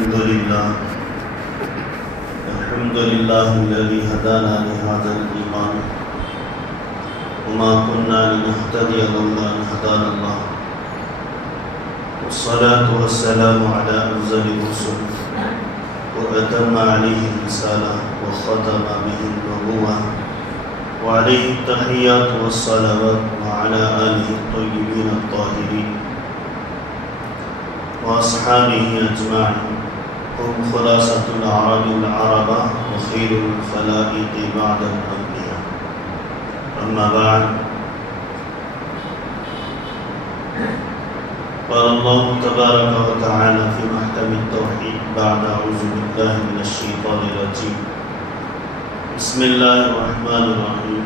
الحمد لله الذي هدانا لهذا الإيمان وما كنا لنهتدي لولا أن هدانا الله والصلاة والسلام على أفضل الرسل وأتم عليه الرسالة وختم به النبوة وعليه التحيات والصلوات وعلى آله الطيبين الطاهرين وأصحابه أجمعين هم خلاصة الأعراب العربة وخير الخلائق بعد الأنبياء أما بعد قال الله تبارك وتعالى في محكم التوحيد بعد أعوذ بالله من الشيطان الرجيم بسم الله الرحمن الرحيم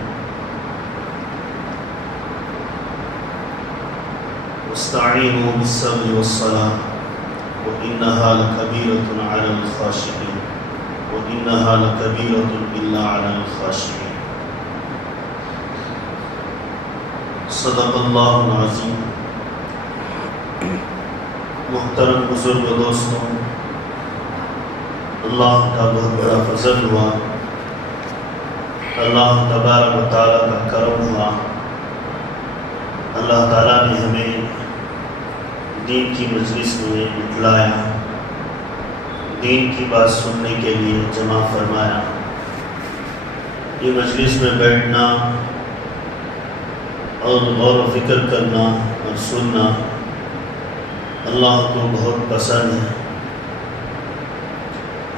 واستعينوا بالصبر والصلاة وإنها لكبيرة على الخاشعين وإنها لكبيرة إلا على الخاشعين صدق الله العظيم. محترم بزرگ و دوستوں، اللہ کا بہت بڑا فضل ہوا، اللہ تبارک و تعالیٰ کا کرم ہوا. اللہ تعالیٰ نے ہمیں دین کی مجلس میں بٹھلایا، دین کی بات سننے کے لیے جمع فرمایا. یہ مجلس میں بیٹھنا اور غور و فکر کرنا اور سننا اللہ کو بہت پسند ہے.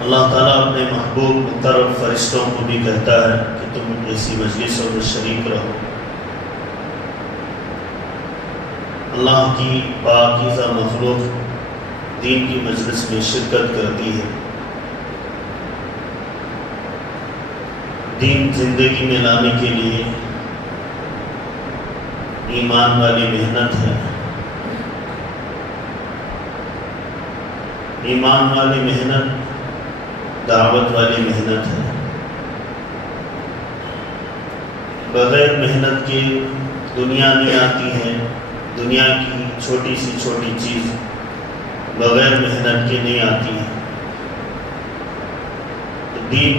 اللہ تعالیٰ اپنے محبوب مقرب فرشتوں کو بھی کہتا ہے کہ تم ایسی مجلسوں میں شریک رہو. اللہ کی پاکیزہ مخلوق دین کی مجلس میں شرکت کرتی ہے. دین زندگی میں لانے کے لیے ایمان والی محنت ہے. ایمان والی محنت دعوت والی محنت ہے. بغیر محنت کے دنیا نہیں آتی ہے. دنیا کی چھوٹی سی چھوٹی چیز بغیر محنت کے نہیں آتی ہے. دین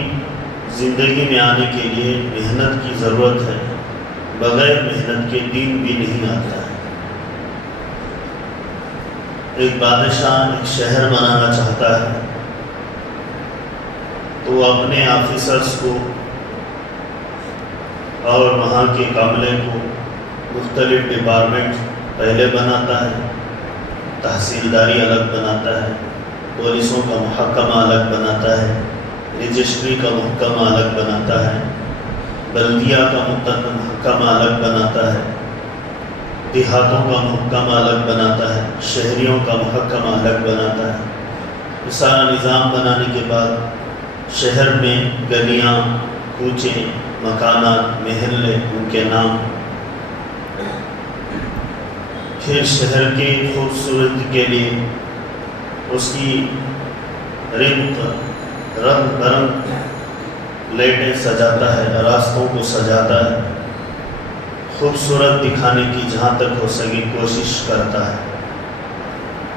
زندگی میں آنے کے لیے محنت کی ضرورت ہے. بغیر محنت کے دین بھی نہیں آتا ہے. ایک بادشاہ ایک شہر بنانا چاہتا ہے تو وہ اپنے آفیسرز کو اور وہاں کے عملے کو مختلف ڈپارٹمنٹ پہلے بناتا ہے. تحصیلداری الگ بناتا ہے، پولیسوں کا محکمہ الگ بناتا ہے، رجسٹری کا محکمہ الگ بناتا ہے، بلدیہ کا محکمہ الگ بناتا ہے، دیہاتوں کا محکمہ الگ بناتا ہے، شہریوں کا محکمہ الگ بناتا ہے. یہ سارا نظام بنانے کے بعد شہر میں گلیاں، کوچے، مکانات، محلے، ان کے نام، پھر شہر کی خوبصورتی کے لیے اس کی رنگ برنگ لائٹیں سجاتا ہے، راستوں کو سجاتا ہے، خوبصورت دکھانے کی جہاں تک ہو سکے کوشش کرتا ہے.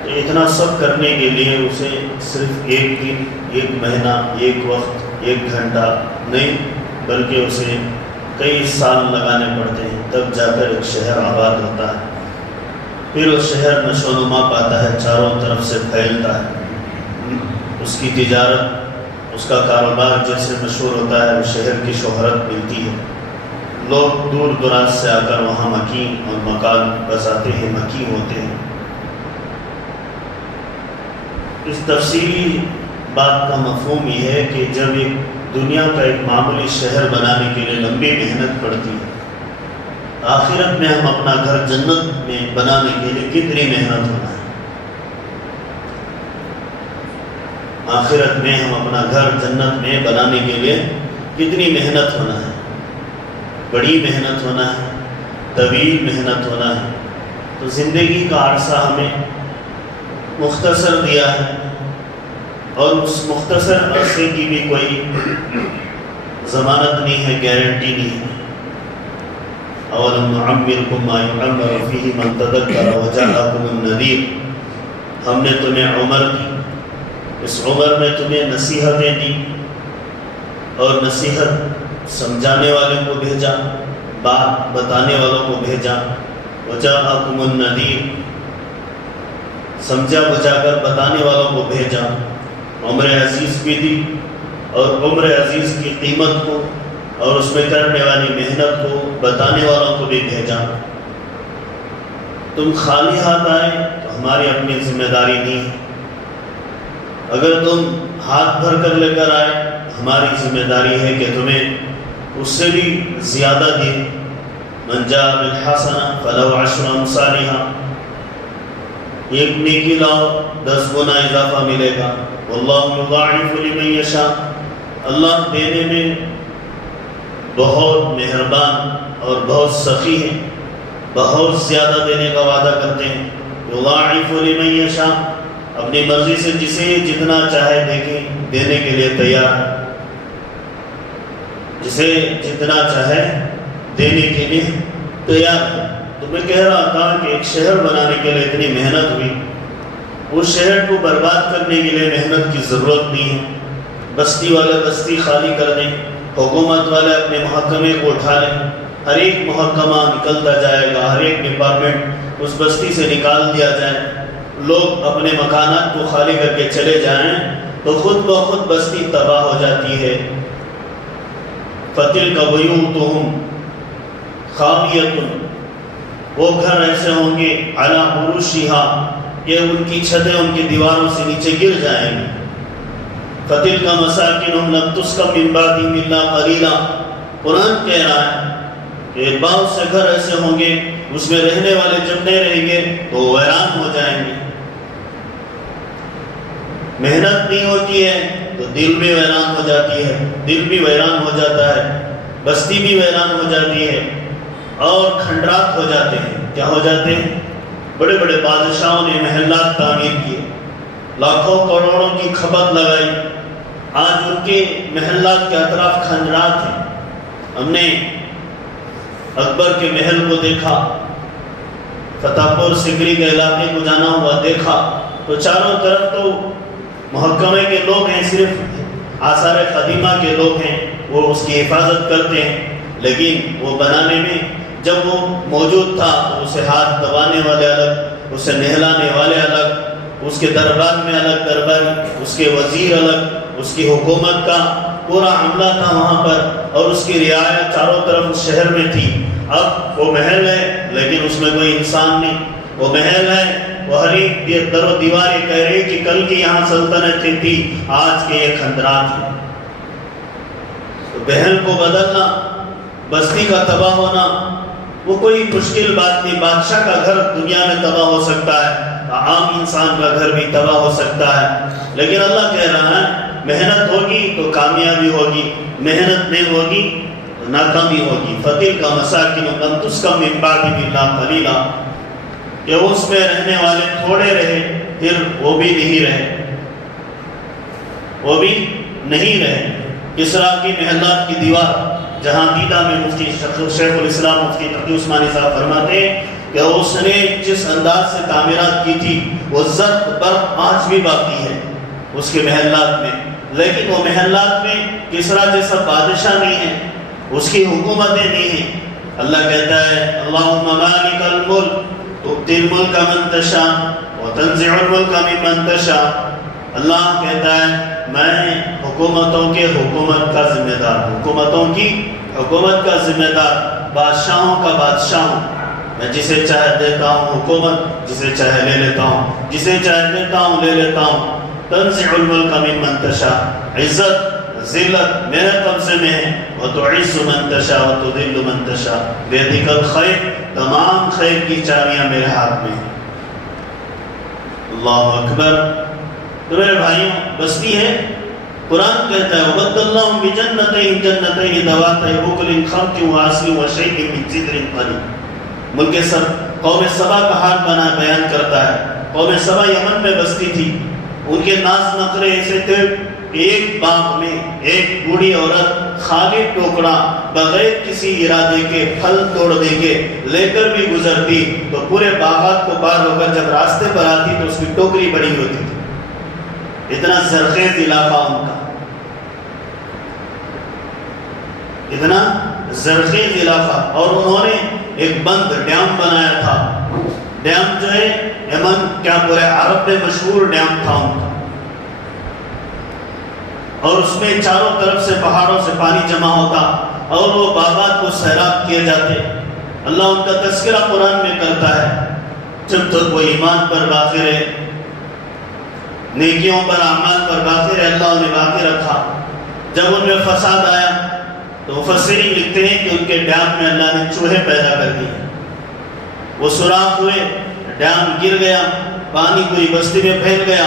تو اتنا سب کرنے کے لیے اسے صرف ایک دن، ایک مہینہ، ایک وقت، ایک گھنٹہ نہیں بلکہ اسے کئی سال لگانے پڑتے ہیں، تب جا کر ایک شہر آباد ہوتا ہے. پھر وہ شہر نشو و نما پاتا ہے، چاروں طرف سے پھیلتا ہے. اس کی تجارت، اس کا کاروبار جیسے مشہور ہوتا ہے، وہ شہر کی شہرت ملتی ہے. لوگ دور دراز سے آ کر وہاں مکین اور مکان بساتے ہیں، مکین ہوتے ہیں. اس تفصیلی بات کا مفہوم یہ ہے کہ جب ایک دنیا کا ایک معمولی شہر بنانے کے لیے لمبی محنت پڑتی ہے، آخرت میں ہم اپنا گھر جنت میں بنانے کے لیے کتنی محنت ہونا ہے. آخرت میں ہم اپنا گھر جنت میں بنانے کے لیے کتنی محنت ہونا ہے. بڑی محنت ہونا ہے، طویل محنت ہونا ہے. تو زندگی کا عرصہ ہمیں مختصر دیا ہے، اور اس مختصر عرصے کی بھی کوئی ضمانت نہیں ہے، گارنٹی نہیں ہے. اولم نعمرکم ما یعمر فیہ من تذکر وجاءکم النذیر. ہم نے تمہیں عمر دی اس عمر میں تمہیں نصیحتیں دی اور نصیحت سمجھانے والوں کو بھیجا، بات بتانے والوں کو بھیجا۔ وجاءکم النذیر، سمجھا بجھا کر بتانے والوں کو بھیجا۔ عمر عزیز بھی دی اور عمر عزیز کی قیمت کو اور اس میں کرنے والی محنت کو بتانے والوں کو بھی بھیجا۔ تم خالی ہاتھ آئے تو ہماری اپنی ذمہ داری نہیں ہے، اگر تم ہاتھ بھر کر لے کر آئے ہماری ذمہ داری ہے کہ تمہیں اس سے بھی زیادہ دیں۔ من جاء بالحسنہ فلہ عشر امثالہا، ایک نیکی لاؤ 10 گنا اضافہ ملے گا۔ واللہ یضاعف لمن یشاء، اللہ دینے میں بہت مہربان اور بہت سخی ہے، بہت زیادہ دینے کا وعدہ کرتے ہیں۔ یضاعف لمن یشاء، اپنی مرضی سے جسے جتنا چاہے دینے کے لیے تیار ہے، جسے جتنا چاہے دینے کے لیے تیار ہے۔ تو میں کہہ رہا تھا کہ ایک شہر بنانے کے لیے اتنی محنت ہوئی، اس شہر کو برباد کرنے کے لیے محنت کی ضرورت نہیں ہے۔ بستی والے بستی خالی کر دیں، حکومت والے اپنے محکمے کو اٹھا لیں، ہر ایک محکمہ نکلتا جائے گا، ہر ایک ڈپارٹمنٹ اس بستی سے نکال دیا جائے، لوگ اپنے مکانات کو خالی کر کے چلے جائیں تو خود بخود بستی تباہ ہو جاتی ہے۔ فَتِلْكَ بُيُوتُهُمْ خَاوِيَةٌ، وہ گھر ایسے ہوں گے عَلَىٰ عُرُوشِهَا کہ ان کی چھتیں ان کی دیواروں سے نیچے گر جائیں گی۔ فَتِلْكَ مَسَاكِنُهُمْ لَمْ تُسْكَنْ مِنْ بَعْدِهِمْ إِلَّا قَلِيلًا، قرآن کہہ رہا ہے کہ بہت سے گھر ایسے ہوں گے اس میں رہنے والے جب نہیں رہیں گے تو ویران ہو جائیں گے۔ محنت نہیں ہوتی ہے تو دل بھی ویران ہو جاتی ہے، دل بھی ویران ہو جاتا ہے، بستی بھی ویران ہو جاتی ہے اور کھنڈرات ہو جاتے ہیں۔ کیا ہو جاتے ہیں؟ بڑے بڑے بادشاہوں نے محلات تعمیر کیے، لاکھوں کروڑوں کی کھپت لگائی، آج ان کے محلات کے اطراف کھنڈرات ہیں۔ ہم نے اکبر کے محل کو دیکھا، فتح پور سکری کے علاقے کو جانا ہوا دیکھا تو چاروں طرف تو محکمے کے لوگ ہیں، صرف آثار قدیمہ کے لوگ ہیں، وہ اس کی حفاظت کرتے ہیں، لیکن وہ بنانے میں جب وہ موجود تھا تو اسے ہاتھ دبانے والے الگ، اسے نہلانے والے الگ، اس کے دربار میں الگ درباری، اس کے وزیر الگ، اس کی حکومت کا پورا عملہ تھا وہاں پر اور اس کی رعایت چاروں طرف اس شہر میں تھی۔ اب وہ محل ہے لیکن اس میں کوئی انسان نہیں، وہ محل ہے، وہ ہر ایک در و دیوار یہ کہہ رہے کہ کل کی یہاں سلطنتیں تھی، آج کے یہ کھنڈرات ہیں۔ تو محل کو بدلنا، بستی کا تباہ ہونا وہ کوئی مشکل بات نہیں۔ بادشاہ کا گھر دنیا میں تباہ ہو سکتا ہے، عام انسان کا گھر بھی تباہ ہو سکتا ہے، لیکن اللہ کہہ رہا ہے محنت ہوگی تو کامیابی ہوگی، محنت نہیں ہوگی تو ناکامی ہوگی۔ فَتِلْكَ مَسَاكِنُ لَمْ تُسْكَنْ مِنْ بَعْدِهِمْ إِلَّا قَلِيلًا، کہ اس میں رہنے والے تھوڑے رہے، پھر وہ بھی نہیں رہے، وہ بھی نہیں رہے۔ کسریٰ کی محلات کی دیوار، جہاں دیدہ میں مفتی شیخ الاسلام مفتی تقی عثمانی صاحب فرماتے ہیں کہ اس نے جس انداز سے تعمیرات کی تھی وہ زرق برق آج بھی باقی ہے اس کے محلات میں، لیکن وہ محلات میں کسریٰ جیسا بادشاہ نہیں ہے، اس کی حکومتیں نہیں ہیں۔ اللہ کہتا ہے اللہم مالک الملک تؤتی الملک من تشاء وتنزع الملک ممن تشاء، اللہ کہتا ہے میں حکومتوں کے حکومت کا ذمہ دار، حکومتوں کی حکومت کا ذمہ دار، بادشاہوں کا بادشاہ ہوں، میں جسے چاہے دیتا ہوں حکومت، جسے چاہے لے لیتا ہوں، جسے چاہے دیتا ہوں لے لیتا ہوں۔ تنزع الملک ممن تشاء، عزت ذلت میرے قبضے میں ہے، وتعز من تشاء وتذل من تشاء، بیدک الخیر، تمام خیر کی چابیاں میرے ہاتھ میں ہیں۔ اللہ اکبر۔ تو میرے بھائیوں بستی ہے، قرآن کہتا ہے وَبَدَّلْنَاهُمْ بِجَنَّتَيْهِمْ جَنَّتَيْنِ ذَوَاتَيْ أُكُلٍ خَمْطٍ وَعَصْلٍ وَشَيْءٍ مِّن سِدْرٍ قَلِيلٍ۔ ملک قوم سبا کا حال بیان کرتا ہے۔ قوم سبا یمن میں بستی تھی، ان کے ناز نخرے ایسے تھے کہ ایک باغ میں ایک بوڑھی عورت خالی ٹوکرا بغیر کسی ارادے کے پھل توڑ دے کے لے کر بھی گزرتی تو پورے باغات کو پار ہو کر جب راستے پر آتی تو اس کی ٹوکری بڑی ہوتی تھی، اتنا زرخیز علاقہ ان کا، اتنا زرخیز علاقہ، اور انہوں نے ایک بند ڈیم بنایا تھا۔ ڈیم جو ہے یمن کیا پورے عرب میں مشہور ڈیم تھا ان کا، اور اس میں چاروں طرف سے پہاڑوں سے پانی جمع ہوتا اور وہ باغات کو سیراب کیے جاتے۔ اللہ ان کا تذکرہ قرآن میں کرتا ہے، جب تک وہ ایمان پر باقی رہے، نیکیوں پر اعمال پر باقی رہے، اللہ انہیں باقی رکھا۔ جب ان میں فساد آیا تو مفسرین لکھتے ہیں کہ ان کے ڈیم میں اللہ نے چوہے پیدا کر دیے، وہ سوراخ ہوئے، ڈیم گر گیا، پانی پوری بستی میں پھیل گیا،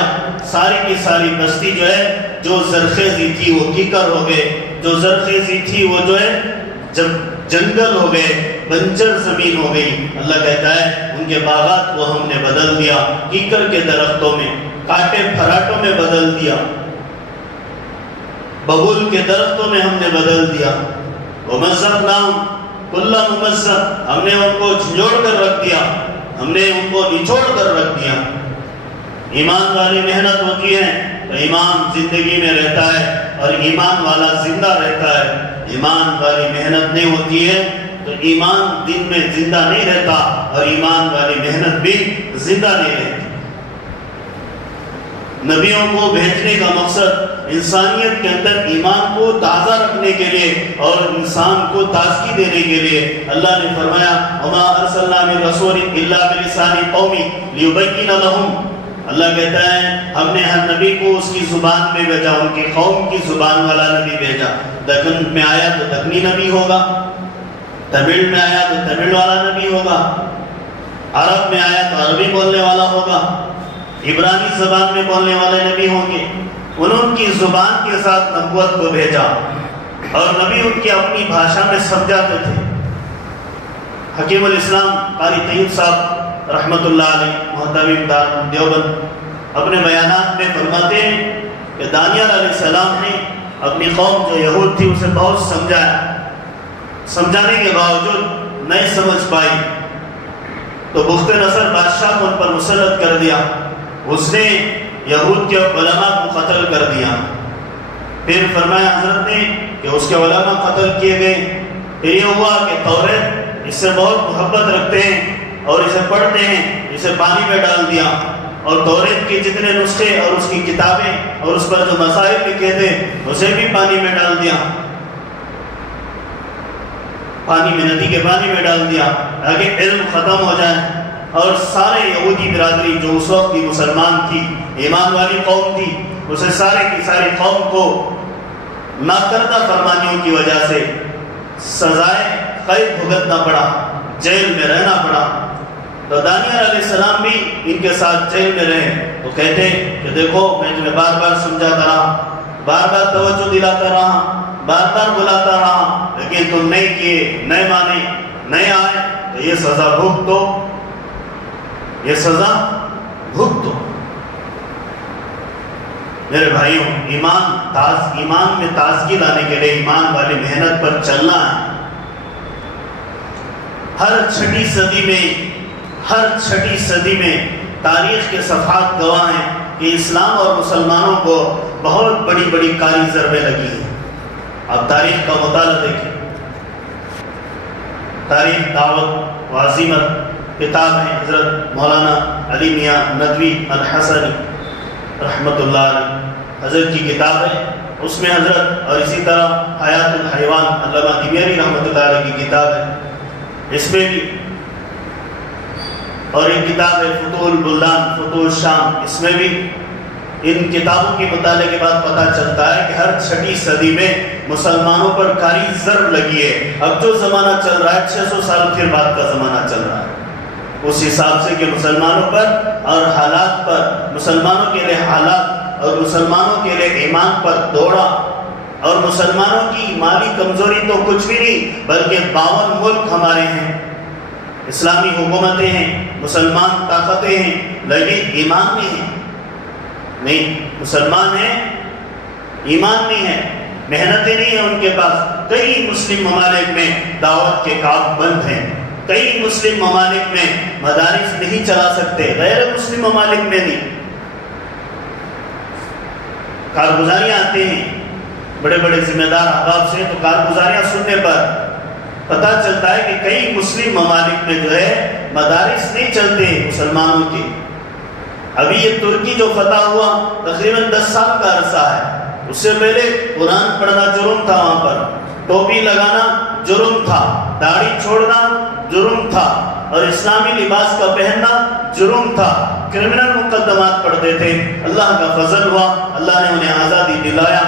ساری کی ساری بستی جو ہے جو زرخیزی تھی وہ کیکر ہو گئے، جو زرخیزی تھی وہ جو ہے جب جنگل ہو گئے، بنجر زمین ہو گئی۔ اللہ کہتا ہے ان کے باغات کو ہم نے بدل دیا، کیکر کے درختوں میں، کانٹے پھراٹوں میں بدل دیا، ببول کے درختوں میں ہم نے بدل دیا۔ وَمَزَّقْنَاهُمْ كُلَّ مُمَزَّقٍ، ہم نے ان کو جھنجھوڑ کر رکھ دیا، ہم نے ان کو نچوڑ کر رکھ دیا۔ ایمان والی محنت ہوتی ہے تو ایمان زندگی میں رہتا ہے اور ایمان والا زندہ رہتا ہے۔ ایمان والی محنت نہیں ہوتی ہے تو ایمان دن میں زندہ نہیں رہتا اور ایمان والی محنت بھی زندہ نہیں رہتی۔ نبیوں کو بھیجنے کا مقصد انسانیت کے اندر ایمان کو تازہ رکھنے کے لیے اور انسان کو تازگی دینے کے لیے۔ اللہ نے فرمایا وَمَا أَرْسَلْنَا مِن رَسُولٍ إِلَّا بِلِسَانِ قَوْمِهِ لِيُبَيِّنَ لَهُمْ، اللہ کہتا ہے ہم نے ہر نبی کو اس کی زبان میں بھیجا، ان کی قوم کی زبان والا نبی بھیجا۔ دکن میں آیا تو دکنی نبی ہوگا، تمل میں آیا تو تمل والا نبی ہوگا، عرب میں آیا تو عربی بولنے والا ہوگا، عبرانی زبان میں بولنے والے نبی ہوں گے۔ انہوں کی زبان کے ساتھ نبوت کو بھیجا اور نبی ان کی اپنی بھاشا میں سمجھاتے تھے۔ حکیم الاسلام قاری طیب صاحب رحمت اللہ علیہ محتمم دار دیوبند اپنے بیانات میں فرماتے ہیں کہ دانیال علیہ السلام نے اپنی قوم جو یہود تھی اسے بہت سمجھایا، سمجھانے کے باوجود نہیں سمجھ پائی تو بخت نصر بادشاہ کو ان پر مسلط کر دیا۔ اس نے یہود کے علماء کو قتل کر دیا۔ پھر فرمایا حضرت نے کہ اس کے علماء قتل کیے گئے۔ پھر یہ ہوا کہ توریت اس سے بہت محبت رکھتے ہیں اور اسے پڑھتے ہیں، اسے پانی میں ڈال دیا، اور توریت کے جتنے نسخے اور اس کی کتابیں اور اس پر جو مسائل لکھے تھے اسے بھی پانی میں ڈال دیا، پانی میں، ندی کے پانی میں ڈال دیا تاکہ علم ختم ہو جائے۔ اور سارے یہودی برادری جو اس وقت کی مسلمان تھی، ایمان والی قوم تھی، اسے سارے کی ساری قوم کو ناکردہ فرمانیوں کی وجہ سے سزائے قید بھگتنا پڑا، جیل میں رہنا پڑا۔ تو دانیال علیہ السلام بھی ان کے ساتھ جیل میں رہے تو کہتے کہ دیکھو میں تمہیں بار بار سمجھاتا رہا، بار بار توجہ دلاتا رہا، بار بار بلاتا رہا، لیکن تم نہیں کیے، نہیں مانے، نہیں آئے، تو یہ سزا بھوگ دو، یہ سزا بھوگ دو۔ میرے بھائیوں، ایمان میں تازگی لانے کے لیے ایمان والی محنت پر چلنا ہے۔ ہر چھٹی صدی میں تاریخ کے صفحات گواہ ہیں کہ اسلام اور مسلمانوں کو بہت بڑی بڑی کاری ضربیں لگی ہیں۔ اب تاریخ کا مطالعہ دیکھیں، تاریخ دعوت و عزیمت کتاب ہے حضرت مولانا علی میاں ندوی الحسنی رحمت اللہ علیہ، حضرت کی کتاب ہے، اس میں حضرت، اور اسی طرح حیات الحیوان علامہ دیمیری رحمت اللہ علیہ کی کتاب ہے، اس میں بھی، اور ایک کتاب ہے فتوح البلدان، فتوح الشام، اس میں بھی ان کتابوں کے مطالعے کے بعد پتہ چلتا ہے کہ ہر چھٹی صدی میں مسلمانوں پر کاری ضرب لگی ہے۔ اب جو زمانہ چل رہا ہے 600 سال پھر بعد کا زمانہ چل رہا ہے، اس حساب سے کہ مسلمانوں پر اور حالات پر، مسلمانوں کے لیے حالات اور مسلمانوں کے لیے ایمان پر دوڑا، اور مسلمانوں کی مالی کمزوری تو کچھ بھی نہیں بلکہ 52 ملک ہمارے ہیں، اسلامی حکومتیں ہیں، مسلمان طاقتیں ہیں، لیکن ایمان نہیں ہے، نہیں مسلمان ہیں، ایمان نہیں ہے، محنتیں نہیں ہیں ان کے پاس۔ کئی مسلم ممالک میں دعوت کے کام بند ہیں، کئی مسلم ممالک میں مدارس نہیں چلا سکتے، غیر مسلم ممالک میں نہیں۔ کارگزاریاں آتے ہیں بڑے بڑے ذمہ دار احباب سے، تو کارگزاریاں سننے پر پتہ چلتا ہے کہ کئی مسلم ممالک میں جو ہے مدارس نہیں چلتے مسلمانوں کے۔ ابھی یہ ترکی جو فتح ہوا تقریباً 10 سال کا عرصہ ہے، اس سے پہلے قرآن پڑھنا جرم تھا، وہاں پر ٹوپی لگانا جرم تھا، داڑھی چھوڑنا جرم تھا، اور اسلامی لباس کا پہننا جرم تھا، کرمنل مقدمات پڑھتے تھے۔ اللہ کا فضل ہوا، اللہ نے انہیں آزادی دلایا۔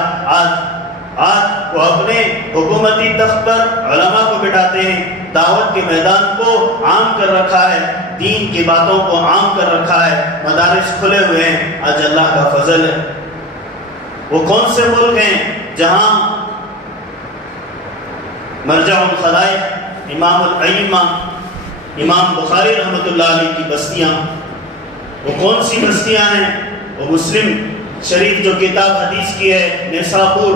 آج وہ اپنے حکومتی تخت پر علماء کو بٹھاتے ہیں، دعوت کے میدان کو عام کر رکھا ہے، دین کی باتوں کو عام کر رکھا ہے، مدارس کھلے ہوئے ہیں۔ آج اللہ کا فضل ہے۔ وہ کون سے ملک ہیں جہاں مرجع الخلائق امام الائمہ امام بخاری رحمۃ اللہ علیہ کی بستیاں، وہ کون سی بستیاں ہیں؟ وہ مسلم شریف جو کتاب حدیث کی ہے، نیسابور،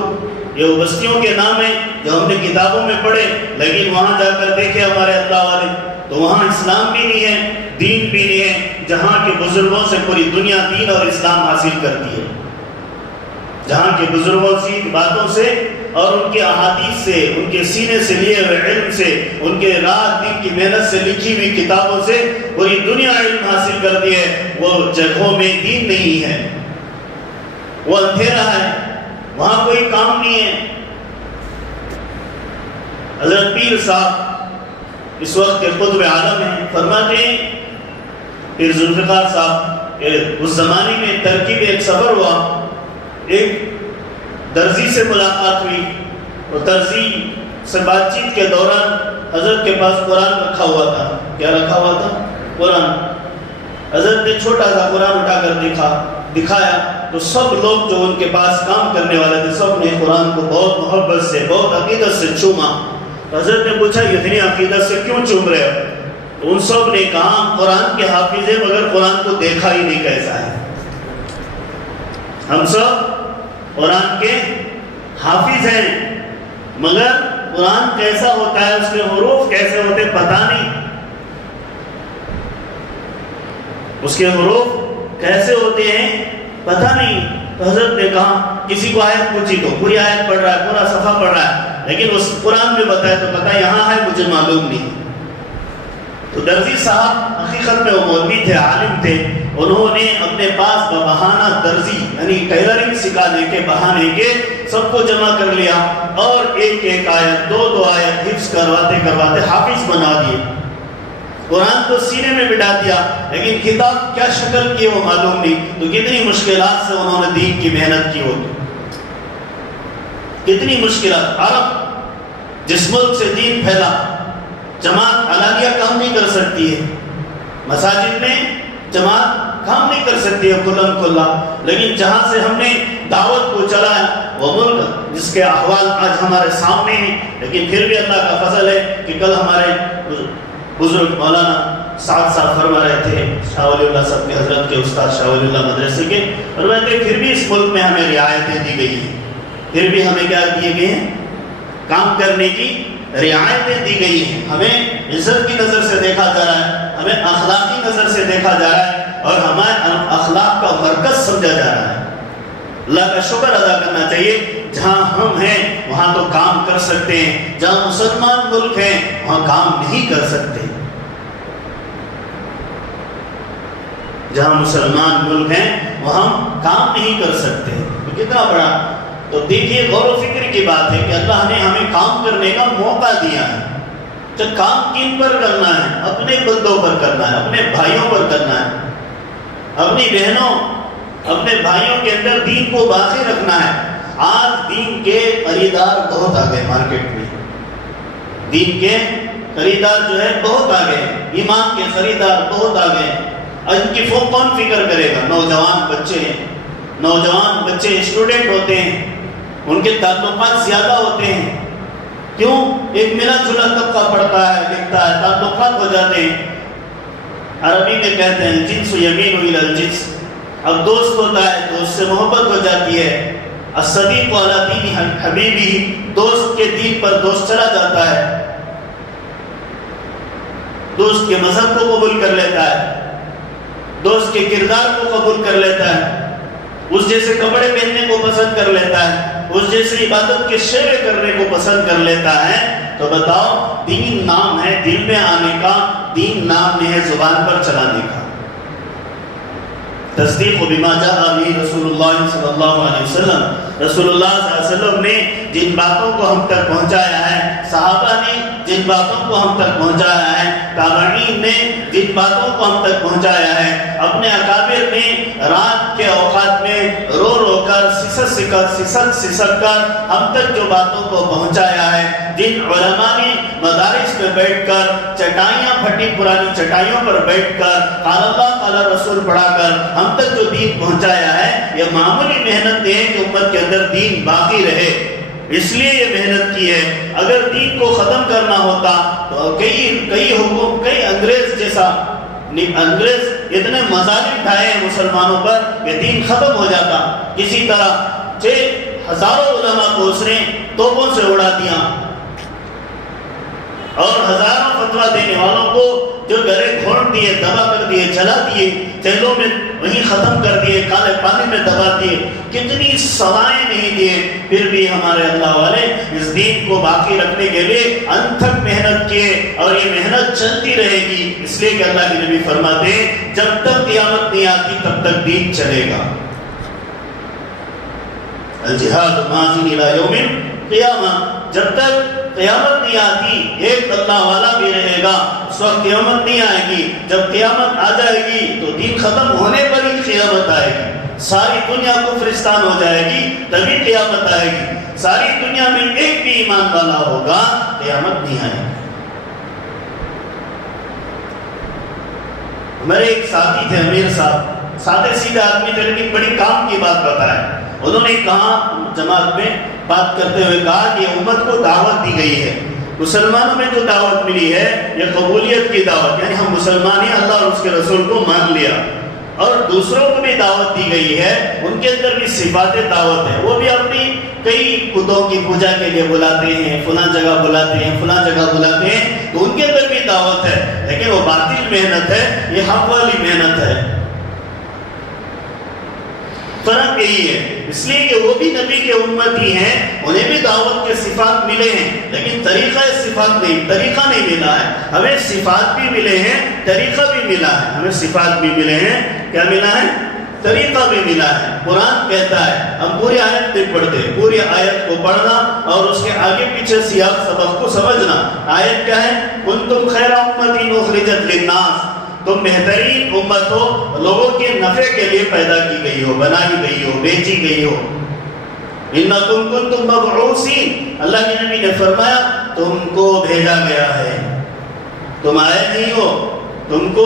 یہ وہ بستیوں کے نام ہیں جو ہم نے کتابوں میں پڑھے، لیکن وہاں جا کر دیکھے ہمارے اللہ والے تو وہاں اسلام بھی نہیں ہے، دین بھی نہیں ہے، جہاں کے بزرگوں سے پوری دنیا دین اور اسلام حاصل کرتی ہے، جہاں کے بزرگوں کی باتوں سے اور ان کے احادیث سے، ان کے سینے سے لیے ہوئے علم سے، ان کے رات دن کی محنت سے لکھی ہوئی کتابوں سے پوری دنیا علم حاصل کرتی ہے۔ وہ جگہوں میں دین نہیں ہے، وہ اندھیرا ہے، وہاں کوئی کام نہیں ہے۔ حضرت پیر صاحب اس وقت کے قطب عالم ہیں، فرماتے ہیں پیر ذوالفقار صاحب کہ اس زمانے میں ترکی میں ایک سفر ہوا، ایک درزی سے ملاقات ہوئی، اور درزی سے بات چیت کے دوران حضرت کے پاس قرآن رکھا ہوا تھا۔ کیا رکھا ہوا تھا؟ قرآن۔ حضرت نے چھوٹا سا قرآن اٹھا کر دکھایا تو سب لوگ جو ان کے پاس کام کرنے والے تھے سب نے قرآن کو بہت محبت سے، بہت عقیدت سے چوما۔ حضرت نے پوچھا اتنی عقیدت سے کیوں چوم رہے ہو؟ تو ان سب نے کہا قرآن کے حافظ ہیں مگر قرآن کو دیکھا ہی نہیں کیسا ہے۔ ہم سب قرآن کے حافظ ہیں مگر قرآن کیسا ہوتا ہے، اس کے حروف کیسے ہوتے پتہ نہیں، اس کے حروف کیسے ہوتے ہیں پتہ نہیں۔ تو حضرت نے کہا کسی کو آیت پوچھی تو پوری آیت پڑھ رہا ہے، پورا صفحہ پڑھ رہا ہے، لیکن اس قرآن میں بتایا تو پتہ یہاں ہے مجھے معلوم نہیں۔ تو درزی صاحب حقیقت میں وہ مولوی تھے، عالم تھے، انہوں نے اپنے پاس بہانہ درزی یعنی ٹیلرنگ سکھانے کے بہانے کے سب کو جمع کر لیا، اور ایک ایک آیت، دو آیت حفظ کرواتے کرواتے حافظ بنا دیے۔ قرآن کو سینے میں بٹھا دیا، لیکن کتاب کیا شکل کی وہ معلوم نہیں۔ تو کتنی مشکلات سے انہوں نے دین کی محنت کی ہوگی، کتنی مشکلات۔ عرب جس ملک سے دین پھیلا، جماعت علانیہ کام نہیں کر سکتی ہے، مساجد میں جماعت کام نہیں کر سکتی ہے کھلم کھلا، لیکن جہاں سے ہم نے دعوت کو چلایا وہ ملک جس کے احوال آج ہمارے سامنے ہیں، لیکن پھر بھی اللہ کا فضل ہے کہ کل ہمارے بزرگ مولانا سعد صاحب فرما رہے تھے، شاہ ولی اللہ صاحب کے حضرت کے استاد شاہ ولی اللہ مدرسے کے، فرماتے ہیں پھر بھی اس ملک میں ہمیں رعایتیں دی گئی ہیں، پھر بھی ہمیں کیا دیے گئے ہیں؟ کام کرنے کی رعایتیں دی گئی ہیں، ہمیں عزت کی نظر سے دیکھا جا رہا ہے، ہمیں اخلاقی نظر سے دیکھا جا رہا ہے، اور ہمارے اخلاق کا مرکز سمجھا جا رہا ہے۔ اللہ کا شکر ادا کرنا چاہیے، جہاں ہم ہیں وہاں تو کام کر سکتے ہیں، جہاں مسلمان ملک ہیں وہاں کام نہیں کر سکتے، جہاں مسلمان ملک ہیں وہاں ہم کام نہیں کر سکتے۔ تو کتنا بڑا، تو دیکھیے غور و فکر کی بات ہے کہ اللہ نے ہمیں کام کرنے کا موقع دیا ہے۔ تو کام کن پر کرنا ہے؟ اپنے بندوں پر کرنا ہے، اپنے بھائیوں پر کرنا ہے، اپنی بہنوں، اپنے بھائیوں کے اندر دین کو باقی رکھنا ہے۔ آج دین کے خریدار بہت آ گئے، مارکیٹ میں دین کے خریدار جو ہے بہت آ گئے، ایمان کے خریدار بہت آ گئے۔ ان کی کون فکر کرے گا؟ نوجوان بچے ہیں، نوجوان بچے اسٹوڈنٹ ہوتے ہیں، ان کے تعلقات زیادہ ہوتے ہیں، کیوں؟ ایک ملا جلا طبقہ پڑھتا ہے، لکھتا ہے، تعلقات ہو جاتے ہیں۔ عربی میں کہتے ہیں جنس یمین الی الجنس، اب دوست ہوتا ہے، دوست سے محبت ہو جاتی ہے۔ الصدیق علی دین حبیبی، دوست کے دین پر دوست چلا جاتا ہے، دوست کے مذہب کو قبول کر لیتا ہے، دوست کے کردار کو قبول کر لیتا ہے۔ اس جیسے کپڑے پہننے کو پسند کر لیتا ہے، اس جیسے عبادت کے شیوے کرنے کو پسند کر لیتا ہے، تو بتاؤ دین نام ہے دل میں آنے کا، دین نام نہیں ہے زبان پر چلانے کا۔ تصدیق بما جاء به رسول اللہ صلی اللہ علیہ وسلم، رسول اللہ صلی اللہ علیہ وسلم نے جن باتوں کو ہم تک پہنچایا ہے، صحابہ نے جن باتوں کو ہم تک پہنچایا ہے، تابعین نے جن باتوں کو ہم تک پہنچایا ہے، اپنے اکابر نے رات کے اوقات میں رو رو کر سسک کر ہم تک جو باتوں کو پہنچایا ہے، جن علماء نے مدارس میں بیٹھ کر چٹائیاں پھٹی پرانی چٹائیوں پر بیٹھ کر قال اللہ قال رسول پڑھا کر ہم تک جو دین پہنچایا ہے، یہ معمولی محنت نہیں ہے کہ امت کے اندر دین باقی رہے، اس لیے یہ محنت کی ہے۔ اگر دین کو ختم کرنا ہوتا تو کئی انگریز اتنے مظالم ڈھائے ہیں مسلمانوں پر کہ دین ختم ہو جاتا۔ کسی طرح ہزاروں علماء کو اس نے توپوں سے اڑا دیا، اور ہزاروں فتویٰ دینے والوں کو جو گرے گھونٹ دیے، دبا کر دیے، جلا دیے، جیلوں میں وہیں ختم کر دیے، کالے پانی میں دبا دیے، کتنی سزائیں نہیں دیے، پھر بھی ہمارے اللہ والے اس دین کو باقی رکھنے کے لیے انتھک محنت کیے، اور یہ محنت چلتی رہے گی، اس لیے کہ اللہ کے نبی فرماتے ہیں جب تک قیامت نہیں آتی تب تک دین چلے گا۔ الجہاد ماضی الی یوم القیامہ، جب تک قیامت نہیں آتی ایک اللہ والا بھی رہے گا، اس وقت قیامت نہیں آئے گی۔ جب قیامت آ جائے گی تو دین ختم ہونے پر ہی قیامت آئے گی، ساری دنیا کفرستان ہو جائے گی تبھی قیامت آئے گی، ساری دنیا میں ایک بھی ایمان والا ہوگا قیامت نہیں آئے گی۔ ہمارے ایک ساتھی تھے امیر صاحب، سادے سیدھے آدمی تھے لیکن بڑی کام کی بات بتائے۔ انہوں نے کہا جماعت میں بات کرتے ہوئے کہا کہ امت کو دعوت دی گئی ہے، مسلمانوں میں جو دعوت ملی ہے یہ قبولیت کی دعوت، یعنی ہم مسلمان ہیں، اللہ اور اس کے رسول کو مان لیا، اور دوسروں کو بھی دعوت دی گئی ہے، ان کے اندر بھی صفات دعوت ہے، وہ بھی اپنی کئی بتوں کی پوجا کے لیے بلاتے ہیں، فلاں جگہ بلاتے ہیں، فلاں جگہ بلاتے ہیں، تو ان کے اندر بھی دعوت ہے، لیکن وہ باطل محنت ہے، یہ حق والی محنت ہے۔ فرق یہی ہے، اس لیے کہ وہ بھی نبی کے امتی ہیں، انہیں بھی دعوت کے صفات ملے ہیں، لیکن طریقہ صفات نہیں، طریقہ نہیں ملا ہے۔ ہمیں صفات بھی ملے ہیں، طریقہ بھی ملا ہے، ہمیں صفات بھی ملے ہیں، کیا ملا ہے؟ طریقہ بھی ملا ہے۔ قرآن کہتا ہے، ہم پوری آیت نہیں پڑھتے، پوری آیت کو پڑھنا اور اس کے آگے پیچھے سیاق سبق کو سمجھنا۔ آیت کیا ہے؟ کنتم خیر امۃ اخرجت للناس، تم بہترین امت ہو، لوگوں کے نفع کے لیے پیدا کی گئی ہو، بنائی گئی ہو، بیچی گئی ہو۔ انکم کنتم مبعوثین، اللہ کے نبی نے فرمایا تم کو بھیجا گیا ہے، تم آئے نہیں ہو، تم کو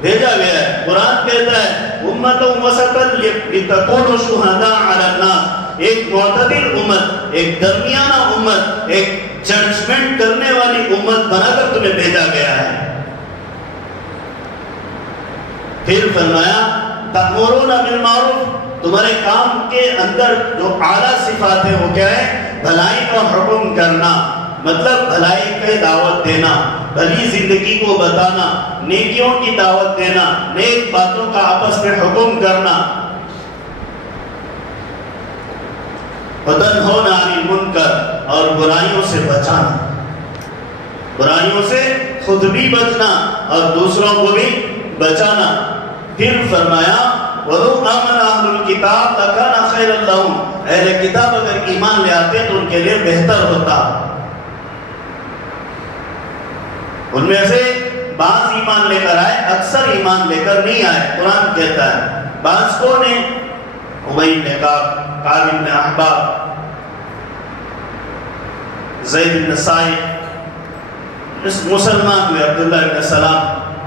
بھیجا گیا ہے۔ قرآن کہتا ہے امۃ وسطا لتکونوا شہداء علی الناس، ایک معتدل امت، ایک درمیانہ امت، ایک ججمنٹ کرنے والی امت بنا کر تمہیں بھیجا گیا ہے۔ پھر فرمایا تأمرون بالمعروف، تمہارے کام کے اندر جو اعلیٰ صفات ہیں وہ کیا ہے؟ بھلائی کا حکم کرنا، مطلب بھلائی کی دعوت دینا، بھلی زندگی کو بتانا، نیکیوں کی دعوت دینا، نیک باتوں کا آپس میں حکم کرنا، وتنہون عن المنکر، اور برائیوں سے بچانا، برائیوں سے خود بھی بچنا اور دوسروں کو بھی بچانا۔ پھر فرمایا وَلَوْ آمَنَ أَهْلُ الْكِتَابِ لَكَانَ خَيْرًا لَهُمْ، اہل کتاب اگر ایمان لے آتے تو ان کے لیے بہتر ہوتا۔ ان میں سے بعض ایمان لے کر آئے، اکثر ایمان لے کر نہیں آئے۔ قرآن کہتا ہے بعض کون ہیں؟ ابی بن کعب، کعب بن احبار، زید بن ثابت، اس مسلمان ہوئے عبداللہ بن سلام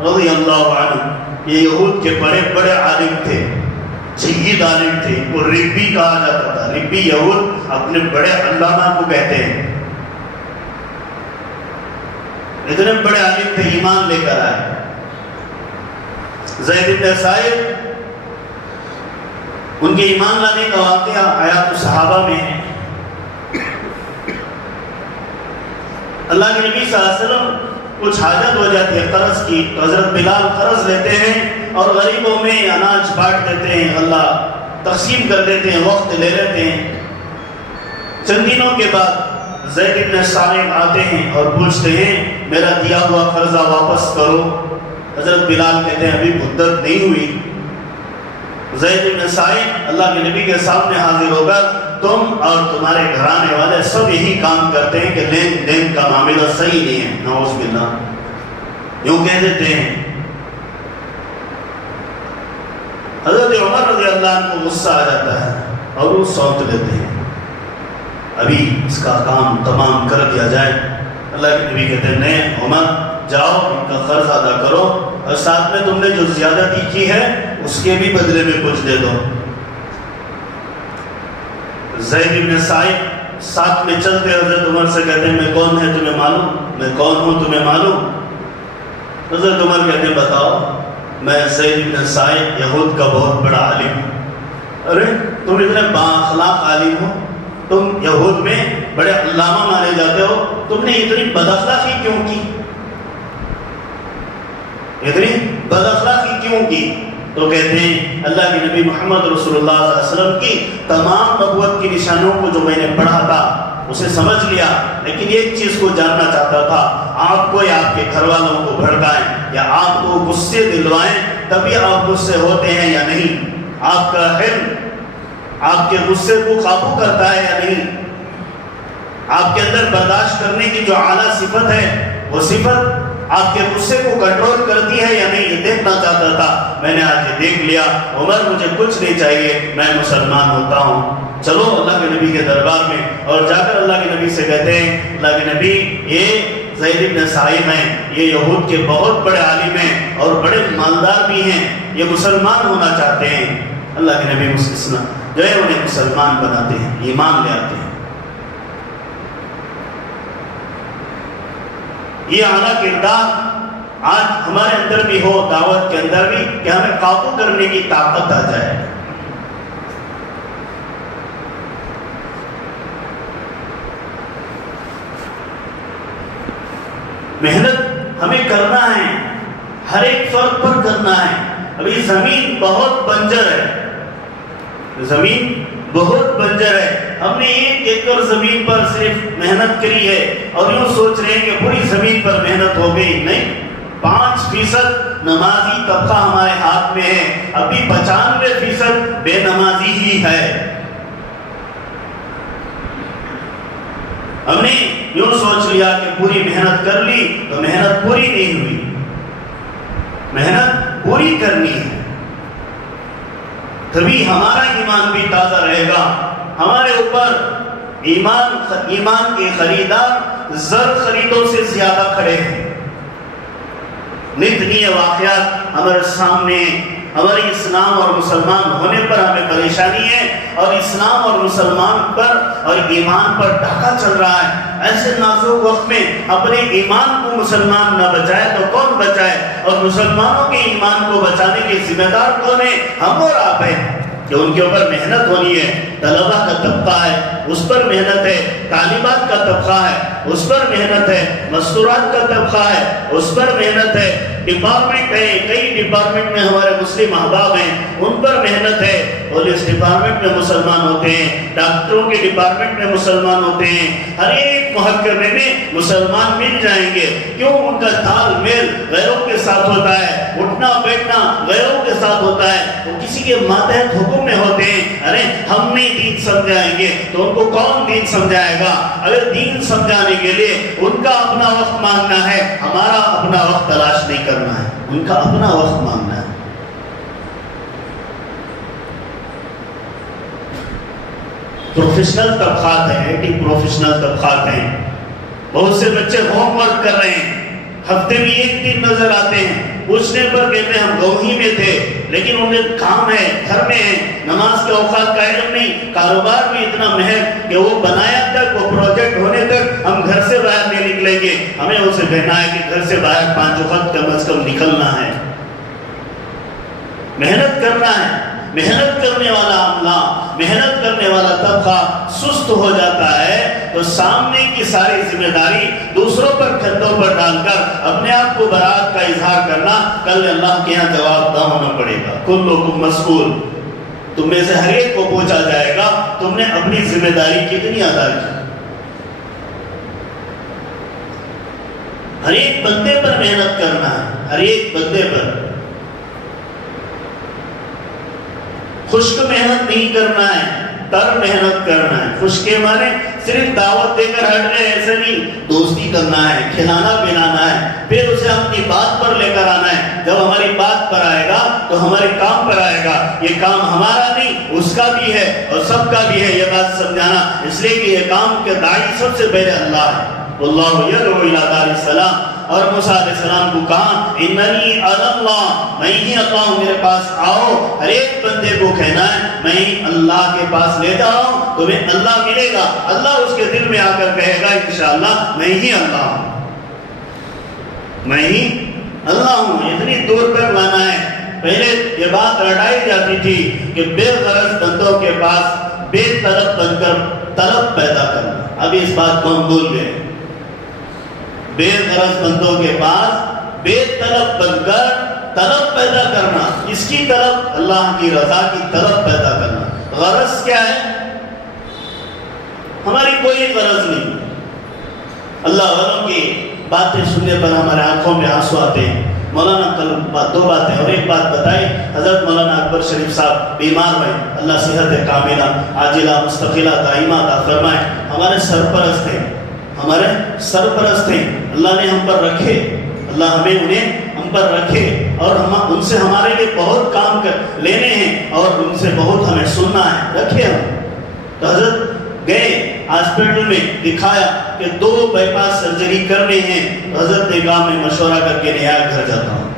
رضی اللہ عنہ، یہ یہود کے بڑے بڑے عالم تھے، جید عالم تھے، ان کو ربی کہا جاتا تھا۔ ربی یہود اپنے بڑے علامہ کو کہتے ہیں، اتنے بڑے عالم تھے، ایمان لے کر آئے۔ زید بن ثابت، ان کے ایمان لانے کا واقعہ حیات الصحابہ میں ہے۔ اللہ کے نبی صلی اللہ علیہ وسلم کچھ حاجت ہو جاتی ہے قرض کی، تو حضرت بلال قرض لیتے ہیں اور غریبوں میں اناج بانٹ دیتے ہیں، اللہ تقسیم کر دیتے ہیں، وقت لے لیتے ہیں۔ چند دنوں کے بعد زید بن ثابت آتے ہیں اور پوچھتے ہیں میرا دیا ہوا قرضہ واپس کرو۔ حضرت بلال کہتے ہیں ابھی مدت نہیں ہوئی۔ زید بن ثابت اللہ کے نبی کے سامنے حاضر ہو کر تم اور تمہارے گھرانے والے سب یہی کام کرتے ہیں کہ لین دین کا معاملہ صحیح نہیں ہے، نعوذ باللہ، یوں کہہ دیتے ہیں۔ حضرت عمر رضی اللہ عنہ کو غصہ آ جاتا ہے اور وہ سونت لیتے ہیں ابھی اس کا کام تمام کر دیا جائے۔ اللہ کے نبی کہتے ہیں نہیں عمر جاؤ ان کا قرض ادا کرو اور ساتھ میں تم نے جو زیادتی کی ہے اس کے بھی بدلے میں کچھ دے دو۔ زید بن ثابت ساتھ میں چلتے حضرت عمر سے کہتے ہیں میں کون ہے تمہیں معلوم، میں کون ہوں تمہیں معلوم؟ حضرت عمر کہتے ہیں بتاؤ، میں زید بن ثابت یہود کا بہت بڑا عالم ہوں۔ ارے تم اتنے با اخلاق عالم ہو، تم یہود میں بڑے علامہ مانے جاتے ہو، تم نے اتنی بد اخلاقی کیوں کی؟ اتنی بد اخلاقی کیوں کی؟ تو کہتے ہیں اللہ کے نبی محمد رسول اللہ صلی اللہ علیہ وسلم کی تمام نبوت کی نشانوں کو جو میں نے پڑھا تھا اسے سمجھ لیا، لیکن ایک چیز کو جاننا چاہتا تھا، آپ کو یا آپ کے گھر والوں کو بھڑکائیں یا آپ کو غصے دلوائیں تبھی آپ غصے ہوتے ہیں یا نہیں؟ آپ کا علم آپ کے غصے کو قابو کرتا ہے یا نہیں؟ آپ کے اندر برداشت کرنے کی جو اعلیٰ صفت ہے وہ صفت آپ کے غصے کو کنٹرول کرتی ہے یا نہیں؟ یہ دیکھنا چاہتا تھا۔ میں نے آج یہ دیکھ لیا، عمر مجھے کچھ نہیں چاہیے، میں مسلمان ہوتا ہوں۔ چلو اللہ کے نبی کے دربار میں، اور جا کر اللہ کے نبی سے کہتے ہیں اللہ کے نبی یہ زید بن ثابت ہیں، یہ یہود کے بہت بڑے عالم ہیں اور بڑے مالدار بھی ہیں، یہ مسلمان ہونا چاہتے ہیں۔ اللہ کے نبی جو ہے انہیں مسلمان بناتے ہیں، ایمان لے آتے ہیں۔ یہ اعلیٰ کردار آج ہمارے اندر بھی ہو، دعوت کے اندر بھی، کہ ہمیں قابو کرنے کی طاقت آ جائے۔ محنت ہمیں کرنا ہے، ہر ایک فرد پر کرنا ہے۔ ابھی زمین بہت بنجر ہے، زمین بہت بنجر ہے، ہم نے 1 ایکڑ زمین پر صرف محنت کری ہے اور یوں سوچ رہے ہیں کہ پوری زمین پر محنت ہو گئی، نہیں۔ 5% نمازی طبقہ ہمارے ہاتھ میں ہے، ابھی 95% بے نمازی ہی ہے۔ ہم نے یوں سوچ لیا کہ پوری محنت کر لی تو محنت پوری نہیں ہوئی، محنت پوری کرنی ہے، تبھی ہمارا ایمان بھی تازہ رہے گا۔ ہمارے اوپر ایمان کے خریدار زر خریدوں سے زیادہ کھڑے ہیں۔ نت نئے واقعات ہمارے سامنے، ہمارے اسلام اور مسلمان ہونے پر ہمیں پریشانی ہے، اور اسلام اور مسلمان پر اور ایمان پر ڈاکہ چل رہا ہے۔ ایسے نازک وقت میں اپنے ایمان کو مسلمان نہ بچائے تو کون بچائے؟ اور مسلمانوں کے ایمان کو بچانے کے ذمہ دار کون ہیں؟ ہم اور آپ ہیں، کہ ان کے اوپر محنت ہونی ہے۔ طلبہ کا طبقہ ہے، اس پر محنت ہے، طالبات کا طبقہ ہے، اس پر محنت ہے، مستورات کا طبقہ ہے، اس پر محنت ہے، ڈپارٹمنٹ ہے، کئی ڈپارٹمنٹ میں ہمارے مسلم احباب ہیں، ان پر محنت ہے۔ پولیس ڈپارٹمنٹ میں مسلمان ہوتے ہیں، ڈاکٹروں کے ڈپارٹمنٹ میں مسلمان ہوتے ہیں، ہر ایک محکمے میں مسلمان مل جائیں گے۔ کیوں؟ ان کا تال میل غیروں کے ساتھ ہوتا ہے، اٹھنا بیٹھنا غیروں کے ساتھ ہوتا ہے، وہ کسی کے ماتحت حکم میں ہوتے ہیں۔ ارے ہم نہیں دین سمجھائیں گے تو ان کو کون دین سمجھائے گا؟ اگر دین سمجھانے کے لیے ان کا اپنا وقت مانگنا ہے، ہمارا اپنا وقت تلاش نہیں کرنا ہے، ان کا اپنا وقت مانگنا ہے۔ پروفیشنل طبقات ہیں، اینٹی پروفیشنل طبقات ہیں۔ بہت سے بچے ہوم ورک کر رہے ہیں، ہفتے میں 1 دن نظر آتے ہیں، پوچھنے پر کہتے ہیں ہم گاؤں ہی میں تھے، لیکن انہیں کام ہے، گھر میں ہے، نماز کے اوقات کا علم نہیں، کاروبار بھی اتنا مہنگ کہ وہ بنایا تک، وہ پروجیکٹ ہونے تک ہم گھر سے باہر نہیں نکلیں گے۔ ہمیں اسے کہنا ہے کہ گھر سے باہر 5 وقت کم از کم نکلنا ہے، محنت کرنا ہے۔ محنت کرنے والا عملہ، محنت کرنے والا طبقہ سست ہو جاتا ہے تو سامنے کی ساری ذمہ داری دوسروں پر کندھوں پر ڈال کر اپنے آپ کو برات کا اظہار کرنا کل اللہ کے یہاں جواب دہ ہونا پڑے گا۔ کلکم مسئول، تم میں سے ہر ایک کو پوچھا جائے گا تم نے اپنی ذمہ داری کتنی ادا کی. ہر ایک بندے پر محنت کرنا ہے, ہر ایک بندے پر. خشک محنت نہیں کرنا ہے, تر محنت کرنا ہے. خشک کے معنی صرف دعوت دے کر ہٹ گئے ایسے نہیں, دوستی کرنا ہے, کھلانا پلانا ہے, پھر اسے اپنی بات پر لے کر آنا ہے. جب ہماری بات پر آئے گا تو ہمارے کام پر آئے گا. یہ کام ہمارا نہیں, اس کا بھی ہے اور سب کا بھی ہے, یہ بات سمجھانا. اس لیے کہ یہ کام کے داعی سب سے پہلے اللہ ہے. اللہ یدعو الی دار السلام. اور موسیٰ علیہ السلام کو کہا اننی انا اللہ, میں ہی اللہ ہوں, میرے پاس آؤ. ہر ایک بندے کو کہنا ہے میں ہی اللہ کے پاس لے جا رہا ہوں, تمہیں اللہ ملے گا. اللہ اس کے دل میں آ کر کہے گا انشاءاللہ میں ہی اللہ ہوں, میں ہی اللہ ہوں. اتنی دور پر لانا ہے. پہلے یہ بات رٹائی جاتی تھی کہ بے غرض بندوں کے پاس بے طلب بن کر طلب پیدا کرنا. اب اس بات کو ہم بھول گئے. بے غرض بندوں کے پاس بے طلب بن کر طلب پیدا کرنا. اس کی طلب اللہ کی رضا کی طلب پیدا کرنا. غرض کیا ہے؟ ہماری کوئی غرض نہیں. اللہ والوں کی باتیں سننے پر ہمارے آنکھوں میں آنسو آتے ہیں. مولانا کل دو باتیں اور ایک بات بتائی. حضرت مولانا اکبر شریف صاحب بیمار ہوئے, اللہ صحت کاملہ عاجلہ مستقلہ دائمہ عطا فرمائے. ہمارے سرپرست ہیں, ہمارے سرپرست ہیں. اللہ نے ہم پر رکھے, اللہ ہمیں انہیں ہم پر رکھے اور ہم ان سے ہمارے لیے بہت کام کر لینے ہیں اور ان سے بہت ہمیں سننا ہے. رکھے ہم تو حضرت گئے ہاسپٹل میں, دکھایا کہ 2 بائی پاس سرجری کرنے ہیں. حضرت نے کہا میں مشورہ کر کے نیا گھر جاتا ہوں.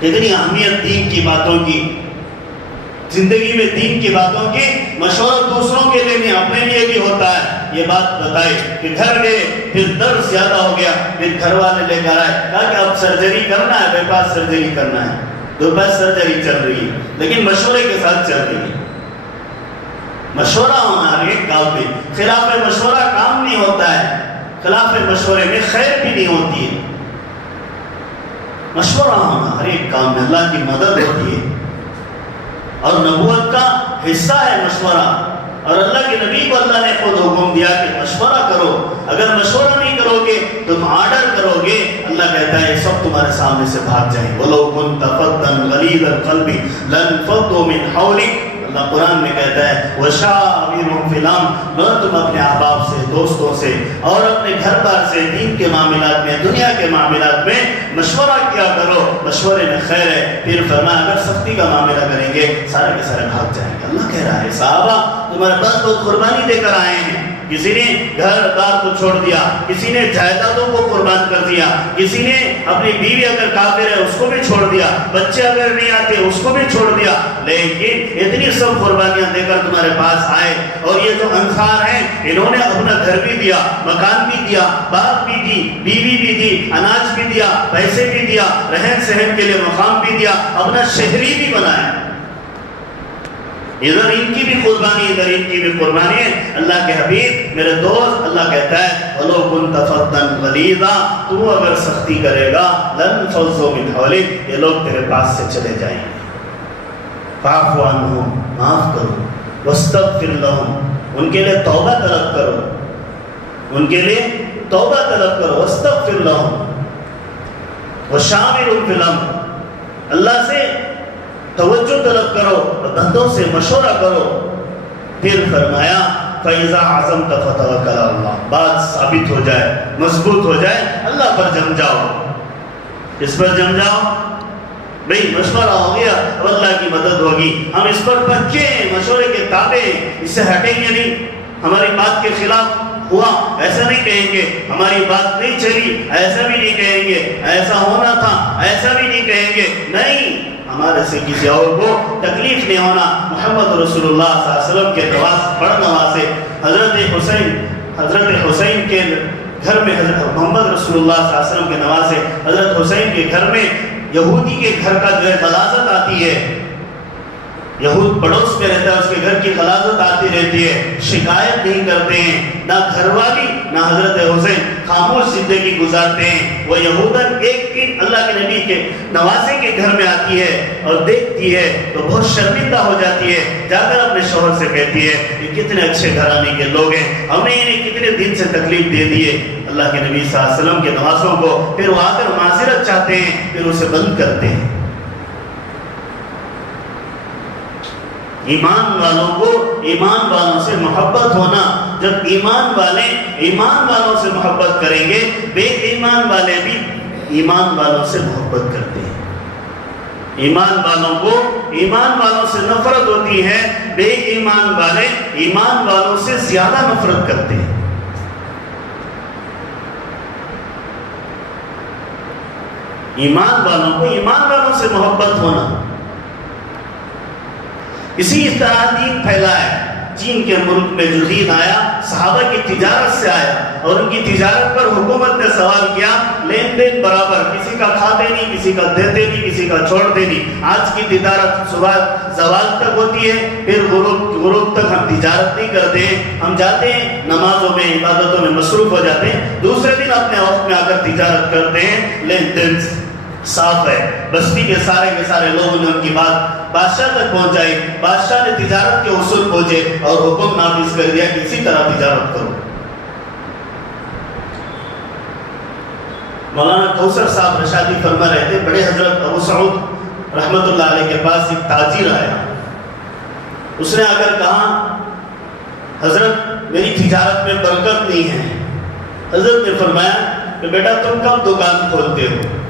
کتنی اہمیت دین کی باتوں کی, زندگی میں دین کی باتوں کی مشورہ دوسروں کے لیے نہیں اپنے لیے بھی ہوتا ہے. یہ بات بتائی کہ گھر گئے, پھر درد زیادہ ہو گیا, پھر گھر والے لے کر آئے, کہا کہ اب سرجری کرنا ہے, بائی پاس سرجری کرنا ہے. 2 بائی سرجری چل رہی ہے لیکن مشورے کے ساتھ چل رہی ہے. مشورہ ہونا ہر ایک کام میں. خلاف مشورہ کام نہیں ہوتا ہے, خلاف مشورے میں خیر بھی نہیں ہوتی ہے. مشورہ ہونا ہر ایک کام میں اللہ کی مدد ہوتی ہے اور نبوت کا حصہ ہے مشورہ. اور اللہ کے نبی کو اللہ نے خود حکم دیا کہ مشورہ کرو. اگر مشورہ نہیں کرو گے تم آرڈر کرو گے, اللہ کہتا ہے سب تمہارے سامنے سے بھاگ جائیں. وَلَوْ كُنْتَ فَظًّا غَلِيظَ الْقَلْبِ لَانفَضُّوا مِنْ حَوْلِكَ. اللہ قرآن میں کہتا ہے وَشَاوِرْهُمْ فِي الْأَمْرِ, تم اپنے احباب سے, دوستوں سے اور اپنے گھر بار سے دین کے معاملات میں, دنیا کے معاملات میں مشورہ کیا کرو, مشورے میں خیر ہے. پھر فرمایا اگر سختی کا معاملہ کریں گے سارے کے سارے بھاگ جائیں گے. اللہ کہہ رہا ہے صحابہ تمہارے پاس بہت قربانی دے کر آئے ہیں. کسی نے گھر دار کو چھوڑ دیا, کسی نے جائیدادوں کو قربان کر دیا, کسی نے اپنی بیوی اگر کافر ہے اس کو بھی چھوڑ دیا, بچے اگر نہیں آتے اس کو بھی چھوڑ دیا. لیکن اتنی سب قربانیاں دے کر تمہارے پاس آئے. اور یہ جو انصار ہیں انہوں نے اپنا گھر بھی دیا, مکان بھی دیا, باغ بھی دی, بیوی بھی دی, اناج بھی دیا, پیسے بھی دیا, رہن سہن کے لیے مقام بھی دیا, اپنا شہری بھی بنایا. ادھر ان کی بھی قربانی, ادھر ان کی بھی قربانی ہے. اللہ کے حبیب میرے دوست, اللہ کہتا ہے وَلَوْ كُنْتَ فَظًّا غَلِيظًا, تو اگر سختی کرے گا لَانفَضُّوا مِنْ حَوْلِكَ, یہ لوگ تیرے پاس سے چلے جائیں گے. فَاعْفُ عَنْهُمْ, معاف کرو. وَاسْتَغْفِرْ لَهُمْ, ان کے لیے توبہ طلب کرو, ان کے لیے توبہ طلب کرو. وَاسْتَغْفِرْ لَهُمْ وَشَاوِرْهُمْ فِي الْأَمْرِ, اللہ سے توجہ طلب کرو اور بندوں سے مشورہ کرو. پھر فرمایا فَإِذَا عَزَمْتَ فَتَوَكَّلْ عَلَى اللَّهِ, بات ثابت ہو جائے, مضبوط ہو جائے, اللہ پر جم جاؤ. اس پر جم جاؤ بھئی, مشورہ ہو گیا اب اللہ کی مدد ہوگی. ہم اس پر پکے مشورے کے تابع, اس سے ہٹیں گے نہیں. ہماری بات کے خلاف ہوا ایسا نہیں کہیں گے, ہماری بات نہیں چلی ایسا بھی نہیں کہیں گے, ایسا ہونا تھا ایسا بھی نہیں کہیں گے. نہیں, ہمارے سے کسی اور کو تکلیف نہیں ہونا. محمد رسول اللہ صلی اللہ علیہ وسلم کے نواز پڑھنا سے حضرت حسین کے گھر میں, حضرت محمد رسول اللہ صلی اللہ علیہ وسلم کے نواز سے حضرت حسین کے گھر میں یہودی کے گھر کا جو ہے غلاظت آتی ہے. یہود پڑوس میں رہتا ہے, اس کے گھر کی غلاظت آتی رہتی ہے, شکایت نہیں کرتے ہیں, نہ گھر والی نہ حضرت حسین خاموش زندگی گزارتے ہیں. وہ یہودن ایک دن اللہ کے نبی کے نوازے کے گھر میں آتی ہے اور دیکھتی ہے تو بہت شرمندہ ہو جاتی ہے. جا کر اپنے شوہر سے کہتی ہے یہ کتنے اچھے گھرانے کے لوگ ہیں, ہم نے انہیں کتنے دن سے تکلیف دے دی ہے اللہ کے نبی صلی اللہ علیہ وسلم کے نوازوں کو. پھر وہ آ کر معذرت چاہتے ہیں, پھر اسے بند کرتے ہیں. ایمان والوں کو ایمان والوں سے محبت ہونا, جب ایمان والے ایمان والوں سے محبت کریں گے, بے ایمان والے بھی ایمان والوں سے محبت کرتے ہیں. ایمان والوں کو ایمان والوں سے نفرت ہوتی ہے, بے ایمان والے ایمان والوں سے زیادہ نفرت کرتے ہیں. ایمان والوں کو ایمان والوں سے محبت ہونا. اسی طرح دین پھیلا ہے. چین کے ملک میں جو دین آیا صحابہ کی تجارت سے آیا, اور ان کی تجارت پر حکومت نے سوال کیا لین دین برابر, کسی کا کھاتے نہیں, کسی کا دیتے نہیں, کسی کا چھوڑتے نہیں. آج کی تجارت صبح زوال تک ہوتی ہے, پھر غروب تک ہم تجارت نہیں کرتے ہیں. ہم جاتے ہیں نمازوں میں عبادتوں میں مصروف ہو جاتے ہیں, دوسرے دن اپنے وقت میں آ کر تجارت کرتے ہیں. لین دین صاف ہے. بستی کے سارے لوگوں نے ان کی بات بادشاہ تک پہنچائی. بادشاہ نے تجارت کے اصول پہنچے اور حکم نافذ کر دیا کہ اسی طرح تجارت کرو. مولانا کوثر صاحب رشادی فرما رہے تھے, بڑے حضرت ابو سعود رحمت اللہ علیہ کے پاس ایک تاجر آیا. اس نے آ کر کہا حضرت میری تجارت میں برکت نہیں ہے. حضرت نے فرمایا کہ بیٹا تم کب دکان کھولتے ہو؟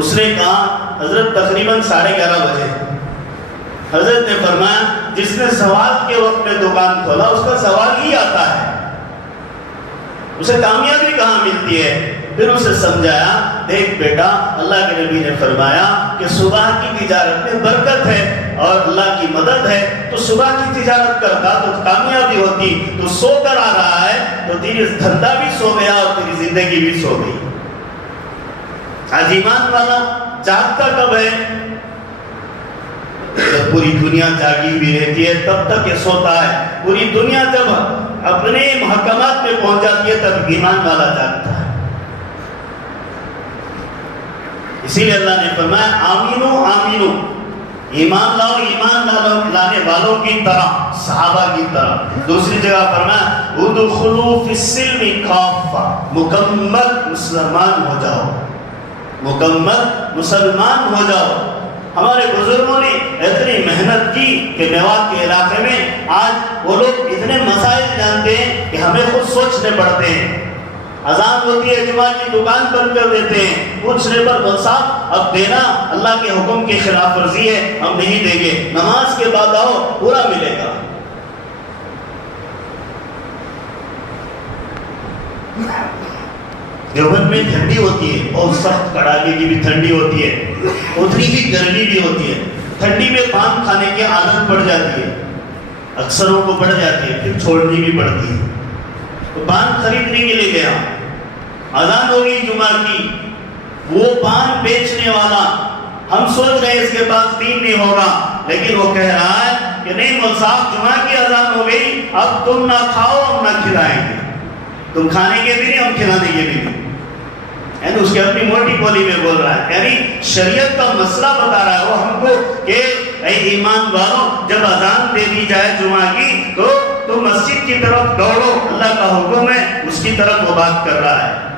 اس نے کہا حضرت تقریباً 11:30 بجے. حضرت نے فرمایا جس نے زوال کے وقت میں دکان کھولا اس کا زوال ہی آتا ہے, اسے کامیابی کہاں ملتی ہے؟ پھر اسے سمجھایا دیکھ بیٹا اللہ کے نبی نے فرمایا کہ صبح کی تجارت میں برکت ہے اور اللہ کی مدد ہے, تو صبح کی تجارت کرتا تو کامیابی ہوتی. تو سو کر آ رہا ہے تو تیری دھندا بھی سو گیا اور تیری زندگی بھی سو گئی. آج ایمان والا جاگتا کب ہے؟ جب پوری دنیا جاگی بھی رہتی ہے تب تک یہ سوتا ہے. پوری دنیا جب اپنے محکمات میں پہنچ جاتی ہے تب ایمان والا جاگتا ہے. اسی لیے اللہ نے فرمایا آمینو آمینو, ایمان لاؤ ایمان لانے والوں کی طرح, صحابہ کی طرح. دوسری جگہ فرمایا ادخلوا فی السلم کافہ, مکمل مسلمان ہو جاؤ, مکمل مسلمان ہو جاؤ. ہمارے بزرگوں نے اتنی محنت کی کہ میوات کے علاقے میں آج وہ لوگ اتنے مسائل جانتے ہیں کہ ہمیں خود سوچنے پڑتے ہیں. اذان ہوتی ہے جمعہ کی دکان بند کر دیتے ہیں, پوچھنے پر بول صاحب اب دینا اللہ کے حکم کی خلاف ورزی ہے, ہم نہیں دیں گے, نماز کے بعد آؤ پورا ملے گا. دیوبند میں ٹھنڈی ہوتی ہے, بہت سخت کڑاکے کی بھی ٹھنڈی ہوتی ہے, اتنی ہی گرمی بھی ہوتی ہے. ٹھنڈی میں پان کھانے کی عادت پڑ جاتی ہے, اکثروں کو پڑ جاتی ہے, پھر چھوڑنی بھی پڑتی ہے. تو پان خریدنے کے لیے گیا, اذان ہو گئی جمعہ کی, وہ پان بیچنے والا, ہم سوچ رہے اس کے پاس دین نہیں ہوگا, لیکن وہ کہہ رہا ہے کہ نہیں مول صاحب جمعہ کی اذان ہو گئی, اب تم نہ کھاؤ ہم نہ کھلائیں گے, تم کھانے کے بھی نہیں ہم کھلانے کے بھی نہیں. یعنی اس کی اپنی موٹی بولی میں بول رہا ہے, یعنی شریعت کا مسئلہ بتا رہا ہے وہ ہم کو کہ اے ایمان والوں جب اذان دے دی جائے جمعہ کی تو مسجد کی طرف دوڑو, اللہ کا حکم ہے, اس کی طرف وہ بات کر رہا ہے,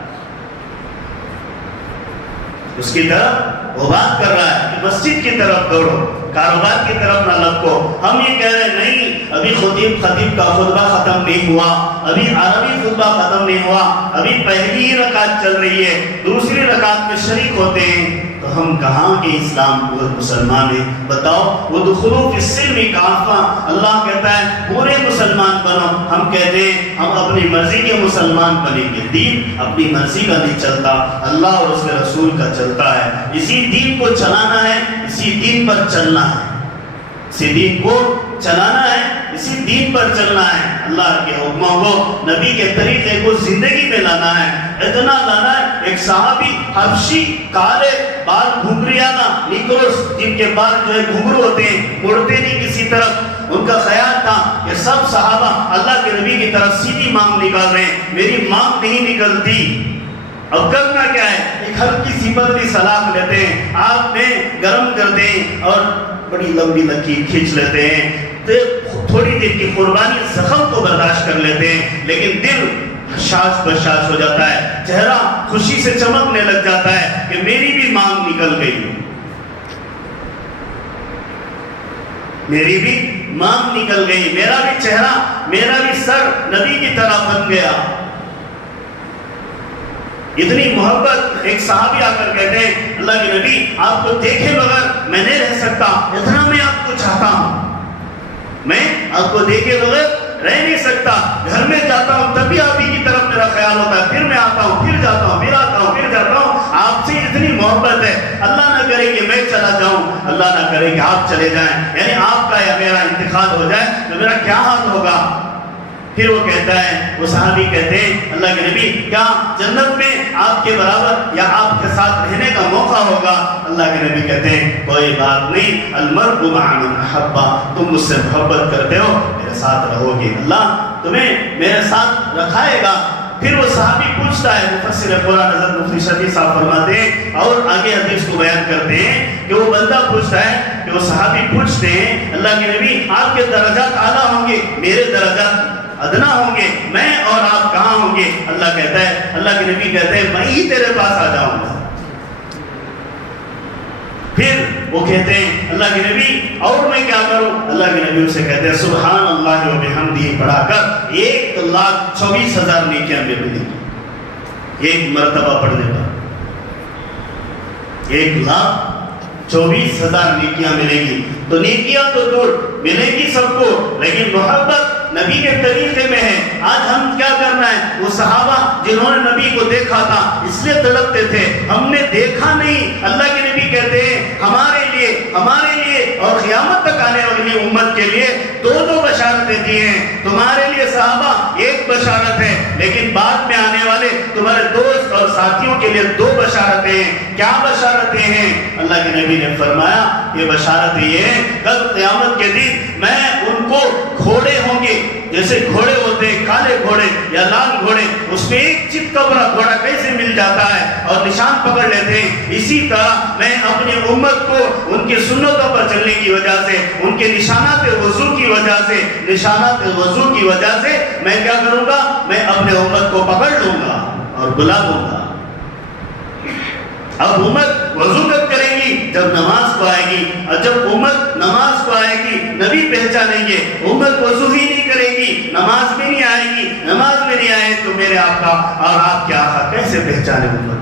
اس کی طرف وہ بات کر رہا ہے کہ مسجد کی طرف دوڑو, کاروبار کی طرف نہ لپکو. ہم یہ کہہ رہے نہیں ابھی خطیب کا خطبہ ختم نہیں ہوا, ابھی عربی خطبہ ختم نہیں ہوا, ابھی پہلی ہی رکعت چل رہی ہے, دوسری رکعت میں شریک ہوتے ہیں, تو ہم کہاں کے اسلام کو مسلمان ہیں؟ بتاؤ. ادخلوا فی السلم کافہ, اللہ کہتا ہے پورے مسلمان بنو. ہم کہتے ہیں ہم اپنی مرضی کے مسلمان بنیں گے. دین اپنی مرضی کا نہیں چلتا, اللہ اور اس کے رسول کا چلتا ہے. اسی دین کو چلانا ہے, اسی دین پر چلنا ہے, اسی دین کو چلانا ہے, اسی دین پر چلنا ہے. اللہ کے حکموں کو, نبی کے طریقے کو زندگی میں لانا ہے, اتنا لانا ہے. ایک صحابی حبشی, کالے بال گھنگریانا نیکروس, جن کے بال جو ہے گھنگرو ہوتے ہیں, مڑتے نہیں کسی طرف, ان کا خیال تھا کہ سب صحابہ اللہ کے نبی کی طرف سیدھی مانگ نکال رہے ہیں، میری مانگ نہیں نکلتی. اب کرنا کیا ہے؟ ایک ہلکی سی بدلی سلاخ لیتے ہیں، آگ میں گرم کرتے ہیں اور بڑی لمبی لکیر کھینچ لیتے ہیں. تو تھوڑی دیر کی قربانی زخم کو برداشت کر لیتے ہیں، لیکن دل شاش بشاش ہو جاتا ہے، چہرہ خوشی سے چمکنے لگ جاتا ہے کہ میری بھی مانگ نکل گئی، میری بھی مانگ نکل گئی، میرا بھی چہرہ، میرا بھی سر نبی کی طرح بن گیا. اتنی محبت. ایک صحابی آ کر کہتے ہیں اللہ کے نبی آپ کو دیکھے بغیر میں نہیں رہ سکتا، اتنا میں آپ کو چاہتا ہوں، میں آپ کو دیکھے بغیر رہ نہیں سکتا. گھر میں جاتا ہوں تب بھی آپ ہی کی طرف میرا خیال ہوتا ہے، پھر میں آتا ہوں، پھر جاتا ہوں، پھر آتا ہوں، پھر جاتا ہوں. آپ سے اتنی محبت ہے، اللہ نہ کرے کہ میں چلا جاؤں، اللہ نہ کرے کہ آپ چلے جائیں، یعنی آپ کا یا میرا انتقال ہو جائے تو میرا کیا حال ہوگا. پھر وہ کہتا ہے، وہ صحابی کہتے ہیں اللہ کے نبی کیا جنت میں آپ کے برابر یا آپ کے ساتھ رہنے کا موقع ہوگا؟ اللہ کے نبی کہتے ہیں کوئی بات نہیں، المرء مع من احب، تم مجھ سے محبت کرتے ہو میرے ساتھ رہو گے، اللہ تمہیں میرے ساتھ رکھائے گا. پھر وہ صحابی پوچھتا ہے، مفسر قرآن حضرت مفتی شفیع صاحب فرماتے ہیں اور آگے حدیث کو بیان کرتے ہیں کہ وہ بندہ پوچھتا ہے کہ وہ صحابی پوچھتے ہیں اللہ کے نبی آپ کے درجات اعلیٰ ہوں گے، میرے درجات ادنا ہوں گے، میں اور آپ کہاں ہوں گے؟ اللہ کہتا ہے، اللہ کے نبی کہتے ہیں میں ہی تیرے پاس آ جاؤں گا. پھر وہ کہتے ہیں اللہ کے نبی اور میں کیا کروں؟ اللہ کے نبی اسے کہتے ہیں سبحان اللہ و بحمدہ پڑھا کر 1,24,000 نیکیاں میں ملیں گی. ایک مرتبہ پڑھنے پر 1,24,000 نیکیاں ملیں گی. تو نیکیاں تو دور ملے گی سب کو، لیکن محبت نبی کے طریقے میں ہے. آج ہم کیا کرنا ہے؟ وہ صحابہ جنہوں نے نبی کو دیکھا تھا اس لیے تڑپتے تھے، ہم نے دیکھا نہیں. اللہ کے نبی کہتے ہیں ہمارے لیے اور قیامت تک آنے والی امت کے لیے 2 بشارتیں دی ہیں. تمہارے لیے صحابہ ایک بشارت ہے، لیکن بعد میں آنے والے تمہارے دوست اور ساتھیوں کے لیے 2 بشارتیں ہیں. کیا بشارتیں ہیں؟ اللہ کے نبی نے فرمایا یہ بشارت یہ ہے کل قیامت کے دن میں ان کو گھوڑے ہوں گے، جیسے گھوڑے ہوتے ہیں کالے گھوڑے یا لال گھوڑے، اس میں ایک چپکا بڑا گھوڑا کیسے مل جاتا ہے اور نشان پکڑ لیتے ہیں، اسی طرح میں اپنی امت کو ان کی سنتوں پر چلنے کی وجہ سے، ان کے نشانات وضو کی وجہ سے میں کیا کروں گا؟ میں اپنے امت کو پکڑ لوں گا اور بلا دوں گا. اب امت وضو کب کرے گی؟ جب نماز کو آئے گی، اور جب امت نماز کو آئے گی نبی پہچانیں گے. امت وضو ہی نہیں کرے گی، نماز میں نہیں آئے گی، نماز میں نہیں آئے تو میرے آقا اور آپ کے آقا کیسے پہچانے؟ امت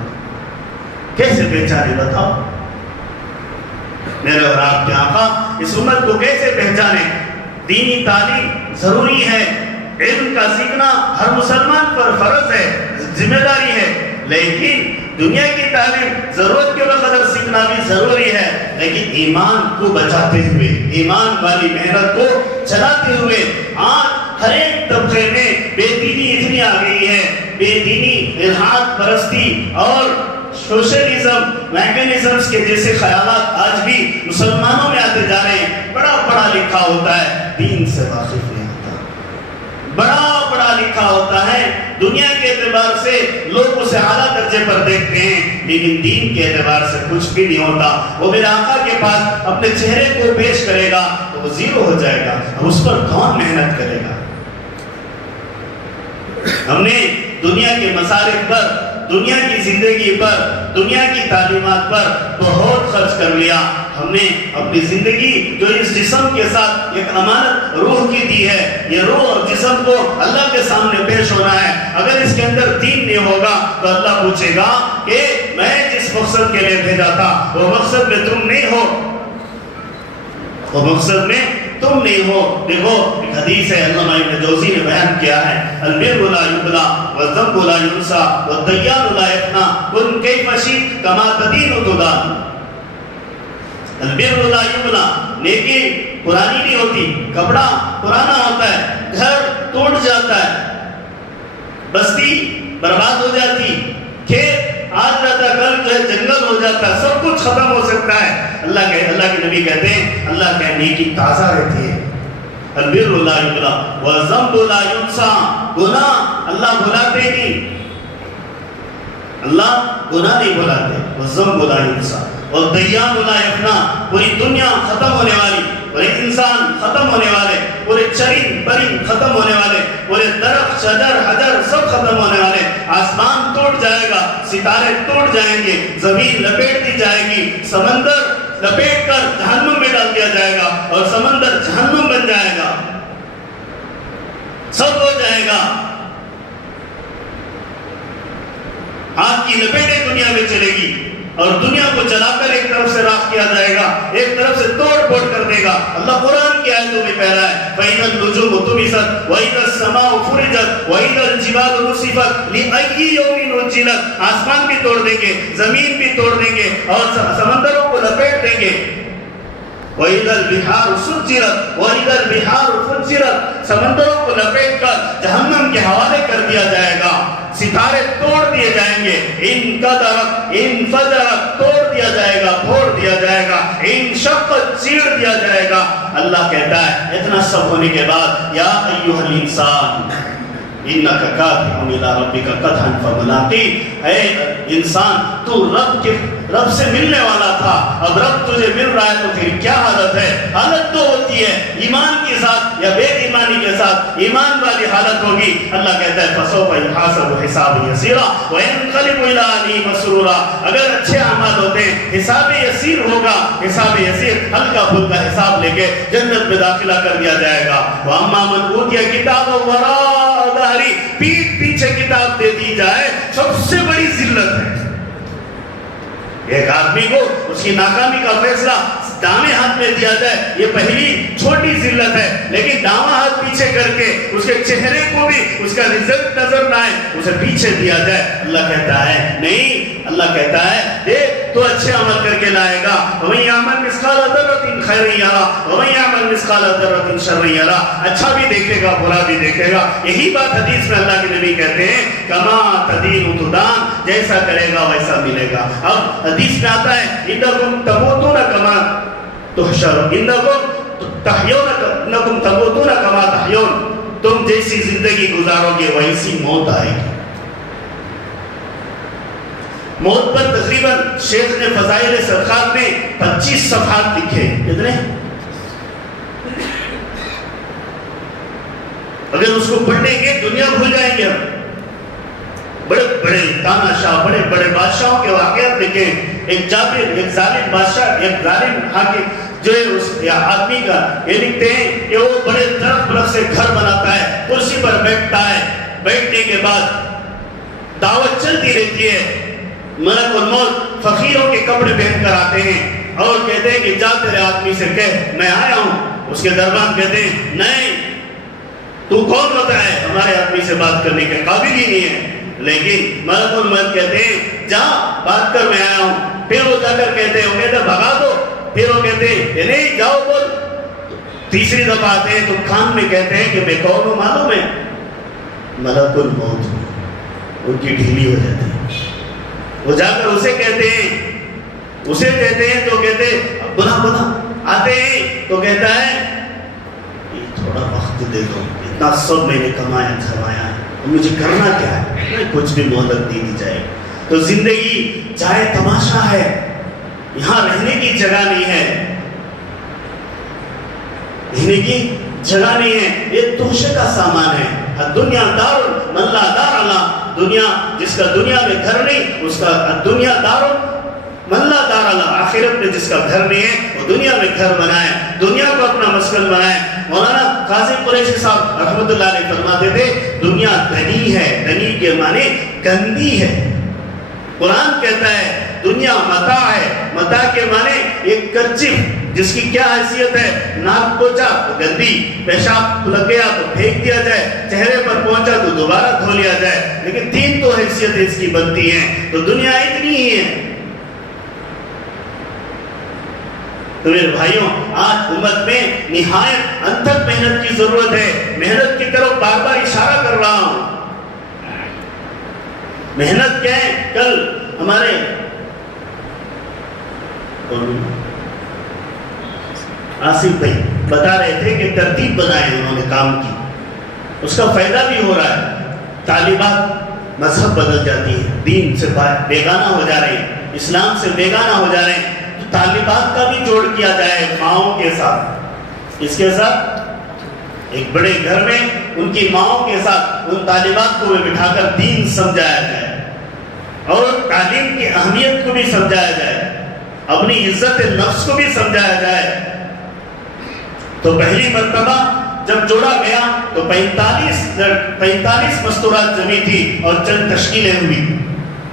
کیسے پہچانے؟ بتاؤ. میرے اور آپ کے آقا اس امت کو کیسے پہچانے؟ دینی تعلیم ضروری ہے، علم کا سیکھنا ہر مسلمان پر فرض ہے، ذمہ داری ہے، لیکن دنیا کی تعلیم ضرورت کے وقت سیکھنا بھی ضروری ہے، لیکن ایمان کو بچاتے ہوئے، ایمان والی محنت کو چلاتے ہوئے. آج ہر ایک طبقے میں بے دینی اتنی آ گئی ہے، بے دینی، الحاد پرستی اور سوشلزم، میکینزمز کے جیسے خیالات آج بھی مسلمانوں میں آتے جا رہے ہیں. بڑا پڑھا لکھا ہوتا ہے، دین سے واقف نہیں ہوتا. بڑا پڑھا لکھا ہوتا ہے، دنیا کے اعتبار سے لوگ اسے اعلیٰ درجے پر دیکھتے ہیں، لیکن دین کے اعتبار سے کچھ بھی نہیں ہوتا. وہ میرے آقا کے پاس اپنے چہرے کو پیش کرے گا تو وہ زیرو ہو جائے گا. اب اس پر کون محنت کرے گا؟ ہم نے دنیا کے مصارف پر، دنیا کی زندگی پر، دنیا کی تعلیمات پر بہت خرچ کر لیا. ہم نے اپنی زندگی جو اس جسم کے ساتھ ایک امانت روح کی دی ہے، یہ روح اور جسم کو اللہ کے سامنے پیش ہونا ہے. اگر اس کے اندر دین نہیں ہوگا تو اللہ پوچھے گا کہ میں جس مقصد کے لیے بھیجا تھا وہ مقصد میں تم نہیں ہو، وہ مقصد میں تم نہیں ہو. دیکھو ایک حدیث ہے، علامہ ابن جوزی نے بیان کیا ہے، البر لا یبلا والذنب لا ينسى والدیان لا یفنى کن کیف شئت کما تدین تدان. البر لا یبلا، نیکی پرانی نہیں ہوتی، کپڑا پرانا ہوتا ہے، گھر ٹوٹ جاتا ہے، بستی برباد ہو جاتی، کھیت آج رہتا کل جو ہے جنگل ہو جاتا ہے، سب کچھ ختم ہو سکتا ہے. اللہ کے نبی کہتے ہیں اللہ کے نیکی تازہ رہتی ہے. البر لا یبلا والذنب لا ینسا، گناہ اللہ بھلاتے نہیں، اللہ گناہ نہیں بھلاتے، والذنب لا ینسا والدیان لا یفنا، پوری دنیا ختم ہونے والی، پورے انسان ختم ہونے والے، پورے چرند پرند ختم ہونے والے، پورے درخت شجر حجر سب ختم ہونے والے، آسمان ٹوٹ جائے گا، ستارے ٹوٹ جائیں گے، زمین لپیٹ دی جائے گی، سمندر لپیٹ کر جہنم میں ڈال دیا جائے گا اور سمندر جہنم بن جائے گا، سب ہو جائے گا، آگ کی لپیٹیں دنیا میں چلے گی اور دنیا کو جلا کر ایک طرف سے راکھ کیا جائے گا، ایک طرف سے توڑ پھوڑ کر دے گا۔ اللہ قرآن کی آیتوں میں کہہ رہا ہے فَإِذَا النُّجُومُ طُمِسَتْ وَإِذَا السَّمَاءُ فُرِجَتْ وَإِذَا الْجِبَالُ نُصِفَتْ لِأَيِّ يَوْمٍ أُجِّلَتْ، آسمان بھی توڑ دیں گے، زمین بھی توڑ دیں گے اور سمندروں کو لپیٹ دیں گے۔ وَإِذَا الْبِحَارُ سُجِّرَتْ وَإِذَا الْبِحَارُ فُجِّرَتْ، سمندروں کو لپیٹ کر جہنم کے حوالے کر دیا جائے گا، ستارے توڑ دیے جائیں گے، انقطرت انفجرت توڑ دیا جائے گا، پھوڑ دیا جائے گا، انشقت چیر دیا جائے گا۔ اللہ کہتا ہے اتنا سب ہونے کے بعد یا ایھا الانسان انک کادح الی ربک قدحا فملاقی، اے انسان تو رب سے ملنے والا تھا، اب رب تجھے مل رہا ہے تو پھر کیا حالت ہے؟ حالت تو ہوتی ہے ایمان کے ساتھ یا بے ایمانی کے ساتھ، ایمان والی حالت ہوگی۔ اللہ کہتا ہے فسوف یحاسب حسابا یسیرا وینقلب الی اہلہ مسرورا، اگر اچھے اعمال ہوتے ہیں حساب یسیر ہوگا، حساب یسیر ہلکا پھلکا حساب لے کے جنت میں داخلہ کر دیا جائے گا۔ واما من اوتی کتابا وراء ظہری، پیٹھ پیچھے کتاب دے دی جائے، سب سے بڑی ذلت ہے۔ ایک آدمی کو اس کی ناکامی کا فیصلہ دائیں ہاتھ میں دیا جائے، یہ پہلی چھوٹی ذلت ہے، لیکن دائیں ہاتھ پیچھے کر کے اس کے چہرے کو بھی اس کا رزلٹ نظر نہ آئے، اسے پیچھے دیا جائے۔ اللہ کہتا ہے نہیں، اللہ کہتا ہے دیکھ تو اچھے عمل کر کے لائے گا، وَمَن يَعْمَلْ مِثْقَالَ ذَرَّةٍ خَيْرًا يَرَهُ وَمَن يَعْمَلْ مِثْقَالَ ذَرَّةٍ شَرًّا يَرَهُ، اچھا بھی دیکھے گا برا بھی دیکھے گا۔ یہی بات حدیث میں اللہ کے نبی کہتے ہیں کما تدین تدان، جیسا کرے گا ویسا ملے گا۔ اب حدیث میں آتا ہے انکم تموتون کما تحشرون، انکم تموتون کما تحیون، تم جیسی زندگی گزارو گے ویسی موت آئے گی۔ موت پر تقریباً شیخ نے فضائل صدقات میں 25 صفحات لکھے، کتنے؟ اگر اس کو پڑھیں گے دنیا بھول جائیں گے ہم۔ بڑے بڑے تاناشاہ بڑے بڑے بادشاہوں کے واقعات لکھے، ایک جابر، ایک ظالم بادشاہ، ایک ظالم حاکم جو ہے اس آدمی کا یہ لکھتے ہیں کہ وہ بڑے درخت سے گھر بناتا ہے، کرسی پر بیٹھتا ہے، بیٹھنے کے بعد دعوت چلتی رہتی ہے، ملک الموت فقیروں کے کپڑے پہن کر آتے ہیں اور کہتے ہیں کہ جا تیرے آدمی سے کہہ میں آیا ہوں۔ اس کے دربان کہتے ہیں نہیں، تو کون ہوتا ہے ہمارے آدمی سے بات کرنے کے قابل ہی نہیں ہے، لیکن ملک الموت کہتے ہیں جا بات کر میں آیا ہوں۔ پھر وہ جا کر کہتے ہیں، وہ کہتے ہیں بھگا دو، پھر وہ کہتے ہیں نہیں جاؤ بول۔ تیسری دفعہ آتے ہیں تو کان میں کہتے ہیں کہ میں کون ہوں معلوم ہے؟ ملک الموت ہوں۔ ان کی ڈھیلی ہو جاتی ہے، وہ جا کر اسے کہتے ہیں تو کہتے ہیں بنا بنا، آتے ہیں تو کہتا ہے یہ تھوڑا وقت دے دو، اتنا سب میں نے کمایا دھرمایا ہے، مجھے کرنا کیا ہے، کچھ بھی مہلت نہیں دی جائے۔ تو زندگی چاہے تماشا ہے، یہاں رہنے کی جگہ نہیں ہے، رہنے کی جگہ نہیں ہے، یہ توشے کا سامان ہے۔ دنیا دار من لا دار لا، دنیا جس کا دنیا میں گھر نہیں، اس کا دنیا دار من لا دار لا، آخرت میں جس کا گھر نہیں ہے وہ دنیا میں گھر بنائے، دنیا کو اپنا مسکن بنائے۔ مولانا قاضی قریشی صاحب رحمۃ اللہ علیہ فرماتے تھے دنیا دنی ہے، دنی کے معنی گندی ہے۔ قرآن کہتا ہے دنیا متاع ہے، متاع کے معنی ایک کرچف جس کی کیا حیثیت ہے، ناک پہنچا تو گندی، پیشاب لگ گیا تو پھینک دیا جائے، چہرے پر پہنچا تو دوبارہ دھو لیا جائے، لیکن تین تو حیثیتیں اس کی بنتی ہیں، تو دنیا اتنی ہی ہے۔ تو میرے بھائیوں آج امت میں نہایت انتھک محنت کی ضرورت ہے، محنت کی طرف بار بار اشارہ کر رہا ہوں۔ محنت کیا ہے؟ کل ہمارے آصف بھائی بتا رہے تھے کہ ترتیب بنائے انہوں نے کام کی، اس کا فائدہ بھی ہو رہا ہے۔ طالبات مذہب بدل جاتی ہے، دین سے بیگانہ ہو جا رہے ہیں، اسلام سے بیگانہ ہو جا رہے ہیں، تو طالبات کا بھی جوڑ کیا جائے ماؤں کے ساتھ۔ اس کے ساتھ ایک بڑے گھر میں ان کی ماؤں کے ساتھ ان طالبات کو بٹھا کر دین سمجھایا جائے اور تعلیم کی اہمیت کو بھی سمجھایا جائے، اپنی عزت نفس کو بھی سمجھایا جائے۔ تو پہلی مرتبہ جب جوڑا گیا تو 45 مستورات جمی تھی اور چند تشکیلیں ہوئی،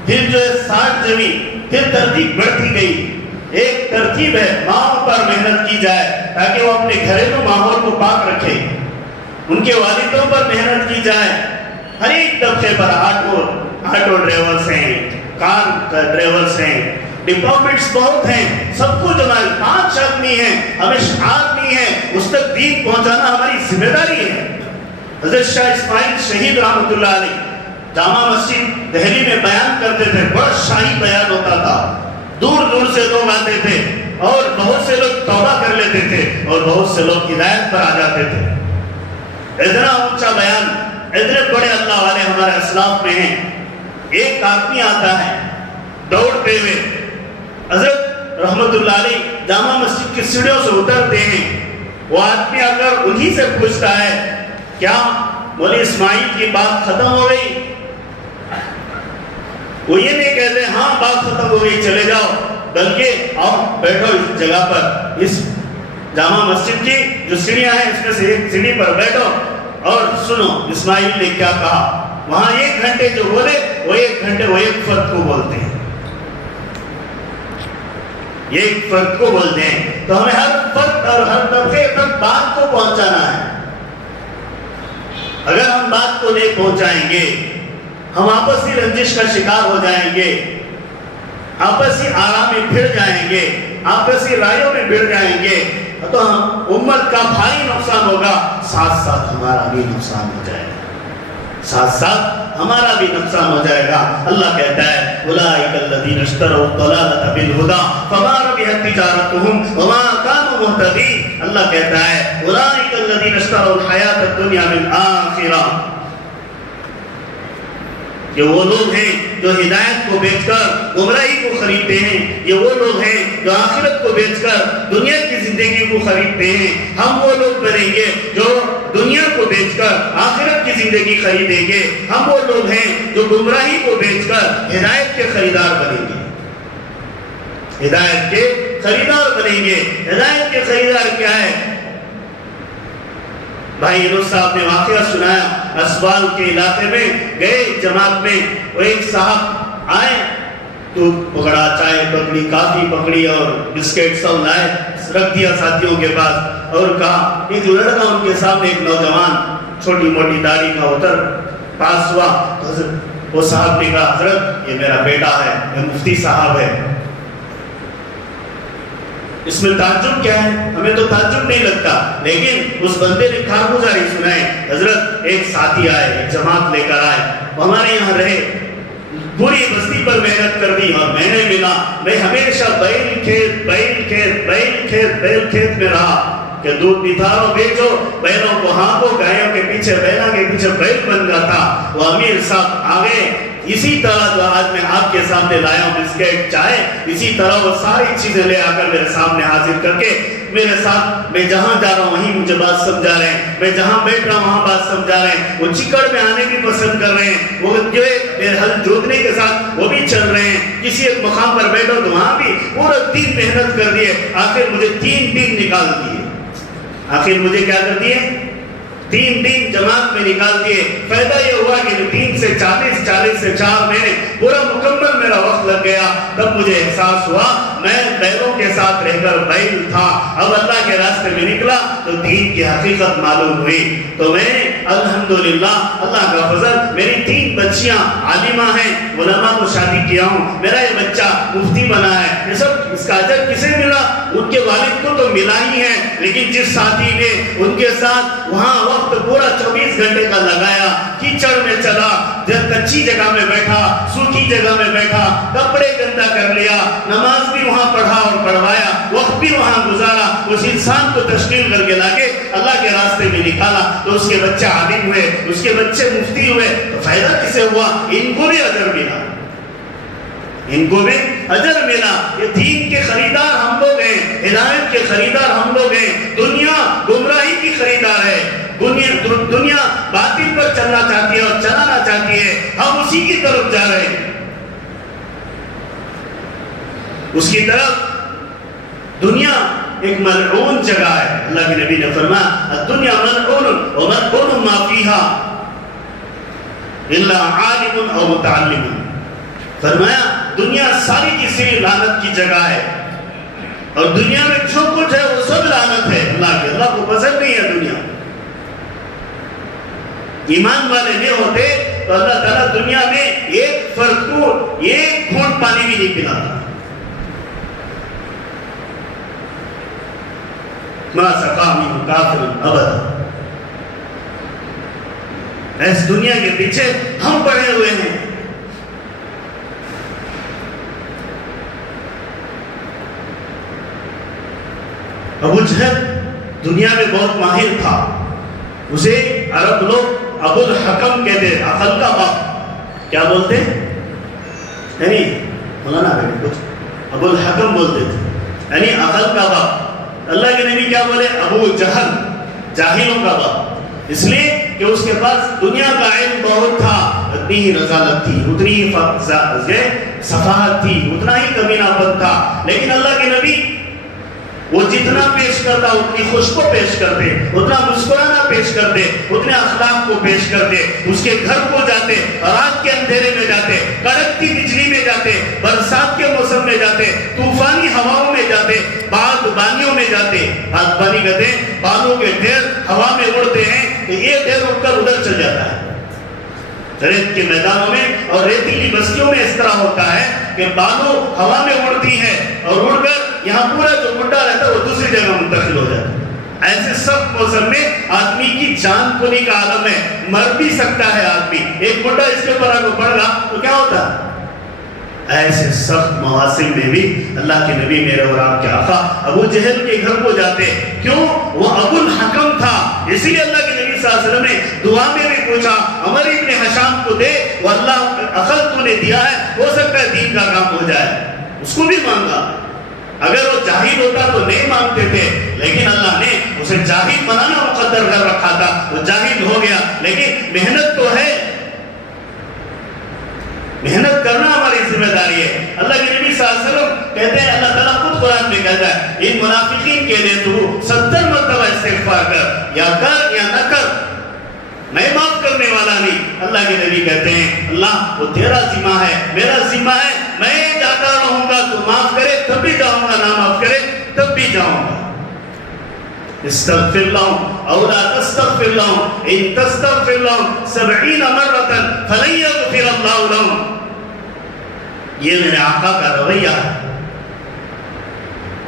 پھر جو ہے 60 جمی، پھر ترتیب بڑھتی گئی۔ ایک ترتیب ہے ماں پر محنت کی جائے تاکہ وہ اپنے گھریلو ماحول کو پاک رکھے، ان کے والدوں پر محنت کی جائے، ہر ایک طبقے پر آٹو ڈرائیورز ہیں، کار ڈرائیورز ہیں، ڈپارٹمنٹس بہت ہیں، سب کو جمع 5 آدمی ہیں، ہمیں آدمی ہیں، اس تک دین پہنچانا ہماری ذمہ داری ہے۔ حضرت شاہ اسماعیل شہید رحمۃ اللہ علیہ جامع مسجد دہلی میں بیان کرتے تھے، بڑا شاہی بیان ہوتا تھا، دور دور سے لوگ آتے تھے اور بہت سے لوگ توبہ کر لیتے تھے اور بہت سے لوگ ہدایت پر آ جاتے تھے۔ اتنا اونچا بیان، اتنے بڑے اللہ والے ہمارے اسلاف میں ہیں۔ ایک آدمی آتا ہے دوڑتے ہوئے، حضرت رحمت اللہ علیہ جامع مسجد کی سیڑھیوں سے اترتے ہیں، وہ آدمی آ کر انہی سے پوچھتا ہے کیا مولوی اسماعیل کی بات ختم ہو گئی؟ وہ یہ نہیں کہتے ہاں بات ختم ہو گئی چلے جاؤ، بلکہ آؤ بیٹھو اس جگہ پر، اس جامع مسجد کی جو سیڑھیاں ہیں اس میں سے ایک سیڑھی پر بیٹھو اور سنو اسماعیل نے کیا کہا۔ وہاں 1 گھنٹے جو بولے وہ 1 گھنٹے وہ ایک فرد کو بولتے ہیں، ایک فرد کو بولتے ہیں۔ تو ہمیں ہر فرد اور ہر طبقے تک بات کو پہنچانا ہے۔ اگر ہم بات کو نہیں پہنچائیں گے ہم آپسی رنجش کا شکار ہو جائیں گے، آپسی آرام میں بھڑ جائیں گے، آپسی رائیوں میں بھڑ جائیں گے، تو ہم امت کا بھاری نقصان ہوگا، ساتھ ساتھ ہمارا بھی نقصان ہو جائے گا، ساتھ ساتھ ہمارا بھی نقصان ہو جائے گا۔ اللہ کہتا ہے اولئک الذین اشتروا الضلالۃ بالہدی فما ربحت تجارتهم وما كانوا مهتدین۔ اللہ کہتا ہے اولئک الذین اشتروا الحیاۃ الدنیا بالآخرہ، یہ وہ لوگ ہیں جو ہدایت کو بیچ کر گمراہی کو خریدتے ہیں، یہ وہ لوگ ہیں جو آخرت کو بیچ کر دنیا کی زندگی کو خریدتے ہیں۔ ہم وہ لوگ بنیں گے جو دنیا کو بیچ کر آخرت کی زندگی خریدیں گے، ہم وہ لوگ ہیں جو گمراہی کو بیچ کر ہدایت کے خریدار بنیں گے، ہدایت کے خریدار بنیں گے۔ ہدایت کے خریدار کیا ہے؟ بھائی انہوں صاحب نے واقعہ سنایا، اسبال کے علاقے میں گئے جماعت میں، وہ ایک صاحب آئے تو پکڑا، چائے پکڑی، کافی پکڑی اور بسکٹ سب لائے، رکھ دیا ساتھیوں کے پاس اور کہا، ایک لڑکا ان کے سامنے، ایک نوجوان چھوٹی موٹی داڑھی کا اتر پاس ہوا، وہ صاحب نے کہا حضرت یہ میرا بیٹا ہے، یہ مفتی صاحب ہے۔ اس میں تعجب کیا ہے؟ ہمیں تو تعجب نہیں لگتا، لیکن اس بندے نے کارگزاری سنائے، حضرت ایک ساتھی آئے، ایک جماعت لے کر آئے، وہ ہمارے یہاں رہے، پوری بستی پر محنت کر دی اور میں نے ملا، میں ہمیشہ بیل کھیت میں رہا کہ دودھ نتھارو بیچو، بیلوں کو ہانکو، گایوں کے پیچھے بیلوں کے پیچھے بیل بن گیا تھا۔ وہ امیر صاحب آگے اسی طرح جو آج میں آپ کے سامنے لایا ہوں بسکٹ چائے، اسی طرح وہ ساری چیزیں لے آ کر میرے سامنے حاضر کر کے میرے ساتھ، میں جہاں جا رہا ہوں وہیں مجھے بات سمجھا رہے ہیں، میں جہاں بیٹھ رہا ہوں وہاں بات سمجھا رہے ہیں، وہ چکڑ میں آنے بھی پسند کر رہے ہیں، وہ جو ہے حل جوتنے کے ساتھ وہ بھی چل رہے ہیں، کسی ایک مقام پر بیٹھو تو وہاں بھی پورا دن محنت کر دیے، آخر مجھے 3 دن نکال دیے، آخر مجھے کیا کر دیے؟ 3 دن جماعت میں نکال دیے۔ فائدہ یہ ہوا کہ 3 سے 40 سے 4 مہینے پورا مکمل میرا وقت لگ گیا، تب مجھے احساس ہوا میں بیلوں کے ساتھ رہ کر بیل تھا، اب اللہ کے راستے میں نکلا تو دین کی حقیقت معلوم ہوئی۔ تو میں الحمدللہ اللہ کا فضل، میری 3 بچیاں عالمہ ہیں، علماء کو شادی کیا ہوں، میرا یہ بچہ مفتی بنا ہے، یہ سب اس کا اجر کسے ملا؟ ان کے والد کو تو ملا ہی ہے، لیکن جس ساتھی نے ان کے ساتھ وہاں وقت پورا 24 گھنٹے کا لگایا، کیچڑ میں چلا، کچی جگہ میں بیٹھا، سوکھی جگہ میں بیٹھا، کپڑے گندا کر لیا، نماز بھی وہاں پڑھا اور پڑھوایا، وقت بھی وہاں گزارا، اس انسان کو تشکیل کر کے لاکے اللہ کے راستے میں نکالا، تو اس کے بچے عالم ہوئے، اس کے بچے مفتی ہوئے، تو فائدہ کسے ہوا؟ ان کو بھی اجر ملا، ان کو بھی اجر ملا۔ یہ دین کے خریدار ہم لوگ ہیں، ہدایت کے خریدار ہم لوگ ہیں، دنیا گمراہی کی خریدار ہے، دنیا باطل پر چلنا چاہتی ہے اور چلانا چاہتی ہے، ہم اسی کی طرف جا رہے ہیں، اس کی طرف۔ دنیا ایک ملعون جگہ ہے، اللہ کے نبی نے فرمایا الدنیا ملعون وملعون ما فیہا الا عالم او متعلم، فرمایا دنیا ساری کی ساری لعنت کی جگہ ہے، اور دنیا میں جو کچھ ہے وہ سب لعنت ہے، اللہ کو پسند نہیں ہے دنیا۔ ایمان والے نہیں ہوتے تو اللہ تعالیٰ دنیا میں ایک فرد کو ایک گھونٹ پانی بھی نہیں پلاتا۔ ما سقا منہ کافر ابدا، اس دنیا کے پیچھے ہم پڑے ہوئے ہیں۔ ابو جہل دنیا میں بہت ماہر تھا، اسے عرب لوگ ابو الحکم کہتے، عقل کا باپ کیا بولتے؟ یعنی مولانا کچھ ابو الحکم بولتے تھے، یعنی عقل کا باپ۔ اللہ کے نبی کیا بولے؟ ابو جہل، جاہلوں کا باپ، اس لیے کہ اس کے پاس دنیا کا علم بہت تھا، اتنی ہی رذالت تھی، اتنی ہی صفاحت تھی، اتنا ہی کمینہ پن تھا، لیکن اللہ کے نبی وہ جتنا پیش کرتا اتنی خوش کو پیش کرتے، اتنا مسکرانا پیش کرتے، اتنے اخلاق کو پیش کرتے، اس کے گھر کو جاتے، رات کے اندھیرے میں جاتے، کڑکتی بجلی میں جاتے، برسات کے موسم میں جاتے، طوفانی ہواؤں میں جاتے، بادبانیوں میں جاتے۔ بادبانی کہتے ہیں بالوں کے ڈھیر ہوا میں اڑتے ہیں تو یہ ڈھیر اڑ کر ادھر چل جاتا ہے۔ ریت کے میدانوں میں اور ریتیلی بستیوں میں اس طرح ہوتا ہے کہ بالوں ہوا میں اڑتی ہے اور اڑ کر یہاں پورا جو گڈھا رہتا ہے وہ دوسری جگہ منتقل ہو جاتا ہے۔ ایسے سب موسم میں آدمی کی جان کھونے کا عالم ہے، مر بھی سکتا ہے آدمی، ایک گڈھا اس کے اوپر آگے پڑ رہا تو کیا ہوتا ہے؟ ایسے سخت مواسم میں بھی اللہ کے نبی میرے اور آپ کے آقا ابو جہل کے گھر کو جاتے، کیوں؟ وہ ابو الحکم تھا، اسی لیے اللہ کے نبی صلی اللہ علیہ وسلم نے دعا میں بھی پوچھا عمر ابن حشام کو دے، وہ اللہ عقل تو نے دیا ہے، ہو سکتا ہے دین کا کام ہو جائے، اس کو بھی مانگا۔ اگر وہ جاہل ہوتا تو نہیں مانگتے تھے، لیکن اللہ نے اسے جاہل بنانا مقدر کر رکھا تھا، وہ جاہل ہو گیا، لیکن محنت تو ہے، محنت کرنا ہماری ذمہ داری ہے۔ اللہ کے نبی صلی اللہ علیہ وسلم کہتے ہیں، اللہ تعالیٰ خود قرآن میں کہتا ہے ان منافقین کے لیے تو 70 مرتبہ استغفار کر، یا کر یا نہ کر، میں معاف کرنے والا نہیں۔ اللہ کے نبی کہتے ہیں اللہ وہ تیرا ذمہ ہے، میرا ذمہ ہے، میں جاتا رہوں گا تو معاف کرے تب بھی جاؤں گا، نہ معاف کرے تب بھی جاؤں گا۔ استغفر لهم او لا تستغفر لهم ان تستغفر لهم 70 مرة فلن يغفر الله لهم، یہ میرے آقا کا رویہ ہے۔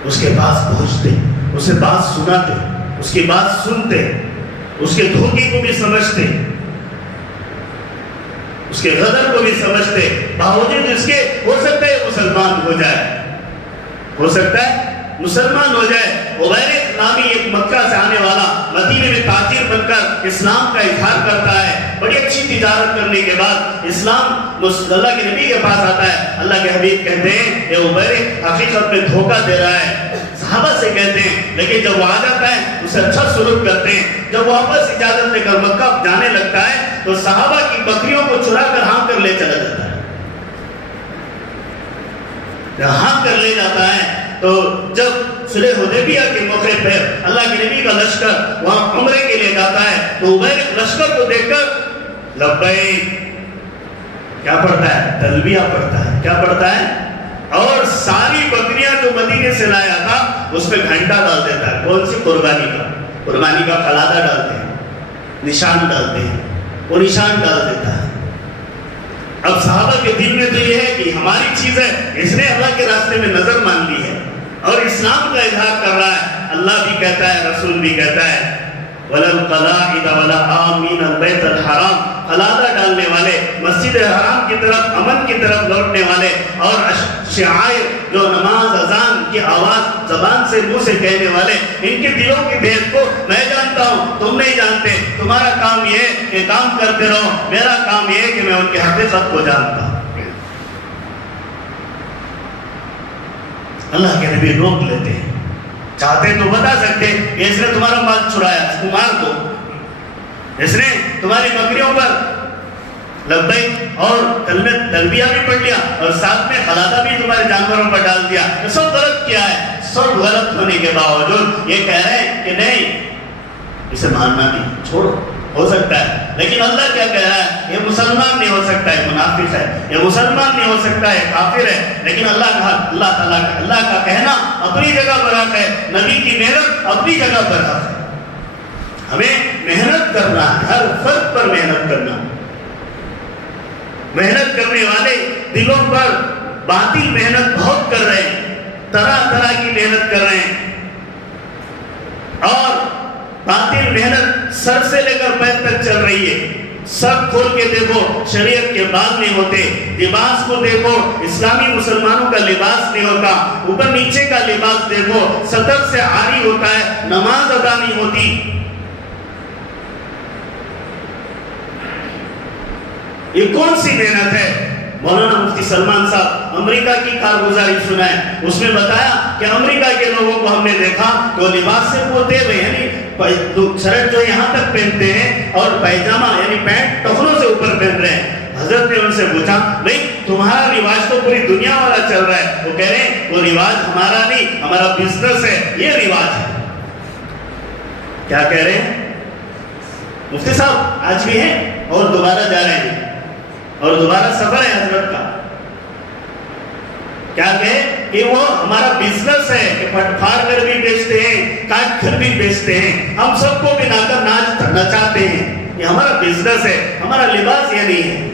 اس کے پاس پہنچتے، اسے بات سناتے، اس کی بات سنتے، اس کے دھوکے کو بھی سمجھتے، اس کے غدر کو بھی سمجھتے، باوجود اس کے ہو سکتا ہے مسلمان ہو جائے، ہو سکتا ہے مسلمان ہو جائے۔ عبیرق نامی ایک مکہ سے آنے والا مدینے میں تاجر بن کر اسلام کا اظہار کرتا ہے، بڑی اچھی تجارت کرنے کے بعد اسلام اللہ کے نبی کے پاس آتا ہے۔ اللہ کے حبیب کہتے ہیں کہ عبیرق حقیقت میں دھوکہ دے رہا ہے، صحابہ سے کہتے ہیں، لیکن جب وہ آ جاتا ہے اسے اچھا سلوک کرتے ہیں۔ جب وہ واپس اجازت لے کر مکہ جانے لگتا ہے تو صحابہ کی بکریوں کو چرا کر ہانک کر لے چلا جاتا ہے، ہانک کر لے جاتا ہے۔ تو جب صلح حدیبیہ کے موقع پر اللہ کے نبی کا لشکر وہاں عمرے کے لیے جاتا ہے تو عبیرق لشکر کو دیکھ کر لبیک کیا پڑھتا ہے؟ تلبیہ پڑھتا ہے، کیا پڑھتا ہے؟ اور ساری بکریاں جو مدینے سے لایا تھا اس میں گھنٹا ڈال دیتا ہے، کون سی؟ قربانی کا قلادہ ڈالتے ہیں، نشان ڈالتے ہیں، وہ نشان ڈال دیتا ہے۔ اب صحابہ کے دل میں تو یہ ہے کہ ہماری چیز ہے، اس نے اللہ کے راستے میں نظر مان لی ہے اور اسلام کا اظہار کر رہا ہے۔ اللہ بھی کہتا ہے، رسول بھی کہتا ہے ولا القلاعد ولا آمین البیت الحرام، قلادہ ڈالنے والے، مسجد حرام کی طرف، امن کی طرف لوٹنے والے، اور شعائر جو نماز اذان کی آواز زبان سے منہ سے کہنے والے، ان کے دلوں کی بھید کو میں جانتا ہوں، تم نہیں جانتے. تمہارا کام یہ ہے کہ کام کرتے رہو، میرا کام یہ ہے کہ میں ان کی حقیقت کو جانتا ہوں. اللہ کے نبی روک لیتے ہیں. چاہتے تو بتا سکتے کہ اس نے تمہارا مال چرایا، اس کو مار دو، اس نے تمہاری بکریوں پر لبیک اور تلبیہ بھی پڑھ لیا اور ساتھ میں خلادہ بھی تمہارے جانوروں پر ڈال دیا. یہ سب غلط کیا ہے. سب غلط ہونے کے باوجود یہ کہہ رہے ہیں کہ نہیں، اسے ماننا نہیں، چھوڑو. ہو سکتا ہے، لیکن اللہ کیا کہہ رہا ہے؟ یہ مسلمان نہیں ہو سکتا ہے، منافق ہے. یہ مسلمان نہیں ہو سکتا ہے، کافر ہے. لیکن اللہ کا کہنا اپنی جگہ پر حق ہے، نبی کی محنت اپنی جگہ پر حق ہے. ہمیں محنت کرنا ہے، ہر فرد پر محنت کرنا. محنت کرنے والے دلوں پر باطل محنت بہت کر رہے ہیں، طرح طرح کی محنت کر رہے ہیں، اور باطل محنت سر سے لے کر پیر تک چل رہی ہے. سب کھول کے دیکھو، شریعت کے بال نہیں ہوتے. لباس کو دیکھو، اسلامی مسلمانوں کا لباس نہیں ہوتا. اوپر نیچے کا لباس دیکھو، سطر سے عاری ہوتا ہے، نماز ادا نہیں ہوتی. یہ کون سی محنت ہے؟ مولانا مفتی سلمان صاحب امریکہ کی کارگزاری سنائے. اس میں بتایا کہ امریکہ کے لوگوں کو ہم نے دیکھا کہ وہ لباس سے پوتے ہوئے، یعنی شرٹ جو یہاں تک پہنتے ہیں اور پیجامہ یعنی پینٹ ٹخنوں سے اوپر پہن رہے ہیں. حضرت نے ان سے پوچھا، بھئی تمہارا رواج تو پوری دنیا والا چل رہا ہے. وہ کہہ رہے ہیں وہ رواج ہمارا نہیں، ہمارا بزنس ہے، یہ رواج ہے. کیا کہہ رہے ہیں مفتی صاحب؟ آج بھی ہیں اور دوبارہ جا رہے ہیں اور دوبارہ سفر ہے حضرت کا. کیا کہے کہ وہ ہمارا بزنس ہے کہ پھٹ پھاڑ کر بھی بیچتے ہیں، کاٹ کر بھی بیچتے ہیں، ہم سب کو بنا کر نچاتے ہیں. یہ ہمارا بزنس ہے، ہمارا لباس یہ نہیں ہے.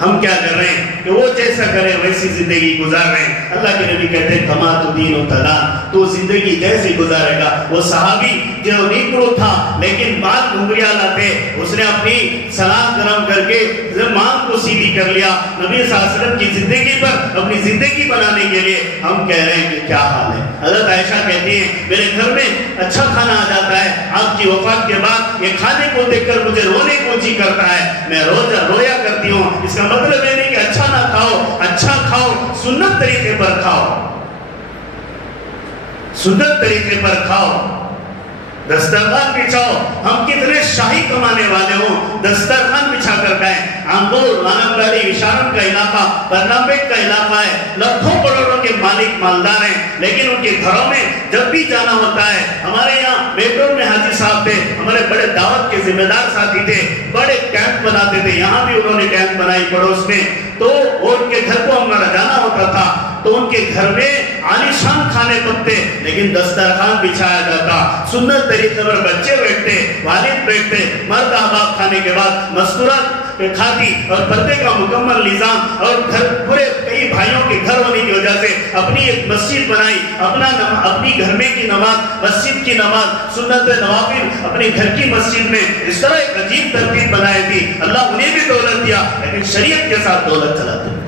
ہم کیا کر رہے ہیں کہ وہ جیسا کرے ویسی زندگی گزار رہے ہیں. اللہ کے نبی کہتے ہیں کما تو دین و تدان، تو زندگی جیسی گزارے گا. وہ صحابی جو نیگرو تھا لیکن بال گھنگریالا تھے، اس نے اپنی سلاد گرم کر کے مانگ کو سیدھی کر لیا نبی صلی اللہ علیہ وسلم کی زندگی پر اپنی زندگی بنانے کے لیے. ہم کہہ رہے ہیں کہ کیا حال ہے. حضرت عائشہ کہتی ہیں میرے گھر میں اچھا کھانا آ جاتا ہے، آپ کی وفات کے بعد یہ کھانے کو دیکھ کر مجھے رونے کو جی کرتا ہے، میں رویا کرتی ہوں. اس کا مطلب یہ نہیں کہ اچھا نہ کھاؤ، اچھا کھاؤ، سنت طریقے پر کھاؤ، سنت طریقے پر کھاؤ. دسترخوان بچھاؤ. ہم کتنے شاہی کمانے والے ہوں، دسترخوان بچھا کر کھائیں. آمبور، مانمگاڑی، وشارم کا علاقہ، برنامپیٹ کا علاقہ ہے، لاکھوں کروڑوں کے مالک مالدار ہیں، لیکن ان کے گھروں میں جب بھی جانا ہوتا ہے. ہمارے یہاں میٹرو میں حاجی صاحب تھے، ہمارے بڑے دعوت کے ذمہ دار ساتھی تھے، بڑے کیمپ بناتے تھے. یہاں بھی انہوں نے کیمپ بنائی پڑوس میں. تو ان کے گھر کو ہمارا جانا ہوتا تھا تو ان کے گھر میں عالیشان کھانے پکتے، لیکن دسترخوان بچھایا جاتا. سنت طریقے پر بچے بیٹھتے، والد بیٹھتے، مرد احباب کھانے کے بعد مسکرات کھاتی اور پردے کا مکمل نظام. اور گھر پورے کئی بھائیوں کے گھر ہونے کی وجہ سے اپنی ایک مسجد بنائی، اپنی گھر میں کی نماز، مسجد کی نماز، سنت نوافل اپنے گھر کی مسجد میں. اس طرح ایک عجیب ترتیب بنائی تھی. اللہ انہیں بھی دولت دیا لیکن شریعت کے ساتھ دولت چلاتے.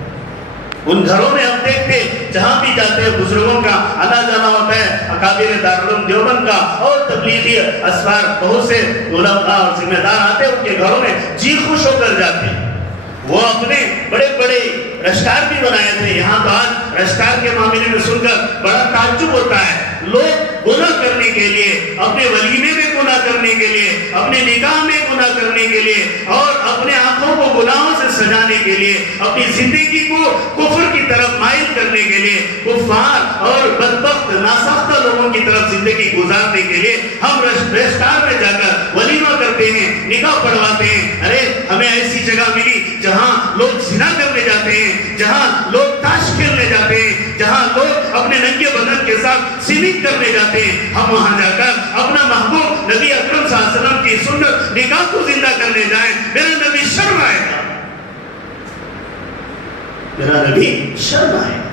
ان گھروں میں ہم دیکھتے جہاں بھی جاتے ہیں بزرگوں کا آنا جانا ہوتا ہے، اکابر دارالعلوم دیوبند کا اور تبلیغی اسفار بہت سے علماء اور ذمہ دار آتے ہیں، ان کے گھروں میں جی خوش ہو کر جاتے ہیں. وہ اپنے بڑے بڑے رشتار بھی بنائے تھے. یہاں تو آج رشتار کے معاملے میں سن کر بڑا تعجب ہوتا ہے. لوگ گناہ کرنے کے لیے، اپنے ولیمے میں گناہ کرنے کے لیے، اپنے نکاح میں گناہ کرنے کے لیے اور اپنے آنکھوں کو گناہوں سے سجانے کے لیے، اپنی زندگی کو کفر کی طرف مائل کرنے کے لیے، کفار اور بدبخت ناساختہ لوگوں کی طرف زندگی گزارنے کے لیے ہم رشتار میں جا کر ولیمہ کرتے ہیں، نکاح پڑھواتے ہیں. ارے ہمیں ایسی جگہ ملی جہاں لوگ زنا کرنے جاتے ہیں، جہاں لوگ تاش کھیلنے جاتے ہیں، جہاں لوگ اپنے ننگے بدن کے ساتھ سیمنگ کرنے جاتے ہیں. ہم وہاں جا کر اپنا محبوب نبی اکرم صلی اللہ علیہ وسلم کی سنت نکاح کو زندہ کرنے جائیں. میرا نبی شرم آئے گا، میرا نبی شرم آئے گا.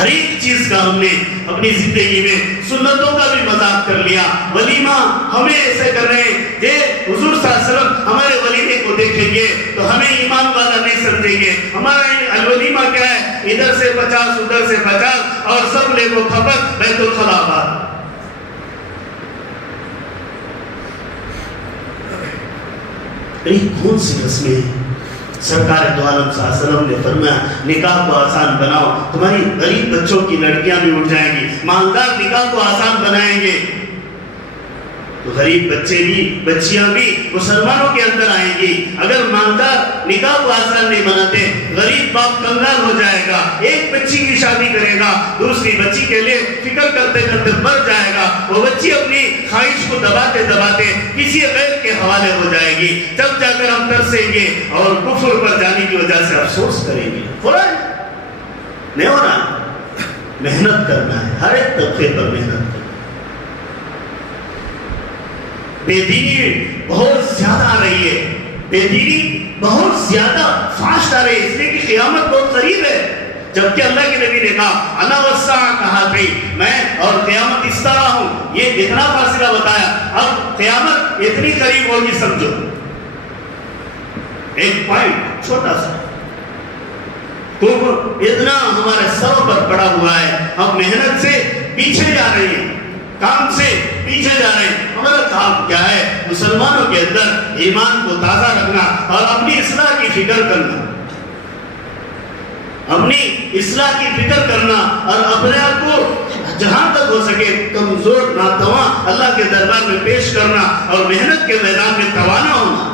ہر ایک چیز کا ہم نے اپنی زندگی میں سنتوں کا بھی مذاق کر لیا. ولیمہ ہمیں ایسے کر رہے ہیں کہ حضور صلی اللہ علیہ وسلم ہمارے ولیمے کو دیکھیں گے تو ہمیں ایمان والا نہیں سمجھیں گے. ہمارا الولیمہ کیا ہے؟ ادھر سے 50 ادھر سے 50 اور سب لے کو کھپت بیت الخلا بات. کون سی رسمیں؟ سرکار دو عالم صلی اللہ علیہ وسلم نے فرمایا نکاح کو آسان بناؤ. تمہاری غریب بچوں کی لڑکیاں بھی اٹھ جائیں گی، مالدار نکاح کو آسان بنائیں گے تو غریب بچے بھی بچیاں بھی مسلمانوں کے اندر آئیں گی. اگر مالدار نکاح کو آسان نہیں بناتے غریب باپ کنگال ہو جائے گا، ایک بچی کی شادی کرے گا، دوسری بچی کے لیے فکر کرتے کرتے مر جائے گا. وہ بچی اپنی خواہش کو دباتے دباتے کسی غیر کے حوالے ہو جائے گی. جب جا کر ہم ترسیں گے اور کفر پر جانے کی وجہ سے افسوس کریں گے. ہو رہا ہے نہیں ہو رہا؟ محنت کرنا ہے، ہر ایک طبقے پر محنت کرنا. بے دینی بہت زیادہ آ رہی ہے، بے دینی بہت زیادہ فاسٹ آ رہی ہے، اس لیے کہ قیامت بہت قریب ہے. جبکہ اللہ کے نبی نے کہا انا والساعۃ کہاتین، میں اور قیامت اس طرح ہوں. یہ اتنا فاصلہ بتایا. اب قیامت اتنی قریب ہوگی سمجھو. ایک پوائنٹ چھوٹا سا کفر اتنا ہمارے سروں پر پڑا ہوا ہے، ہم محنت سے پیچھے جا رہے ہیں، کام سے پیچھے جا رہے ہیں. ہمارا کام کیا ہے؟ مسلمانوں کے اندر ایمان کو تازہ رکھنا اور اپنی اصلاح کی فکر کرنا، اپنی اصلاح کی فکر کرنا اور اپنے آپ کو جہاں تک ہو سکے کمزور ناتواں اللہ کے دربار میں پیش کرنا اور محنت کے میدان میں توانا ہونا،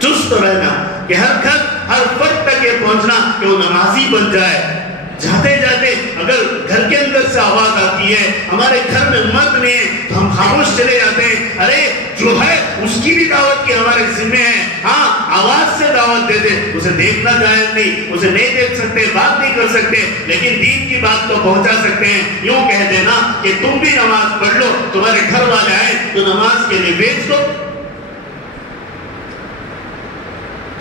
چست رہنا کہ ہر گھر ہر فرد تک یہ پہنچنا کہ وہ نمازی بن جائے. جاتے جاتے اگر گھر کے اندر سے آواز آتی ہے ہمارے گھر میں مرد نہیں ہے تو ہم خاموش چلے جاتے ہیں. ارے جو ہے اس کی بھی دعوت کی ہمارے ذمہ ہے. ہاں آواز سے دعوت دے دے، اسے دیکھنا جائز نہیں، اسے نہیں دیکھ سکتے، بات نہیں کر سکتے، لیکن دین کی بات تو پہنچا سکتے ہیں. یوں کہہ دینا کہ تم بھی نماز پڑھ لو، تمہارے گھر والے آئے تو نماز کے لیے بھیج دو.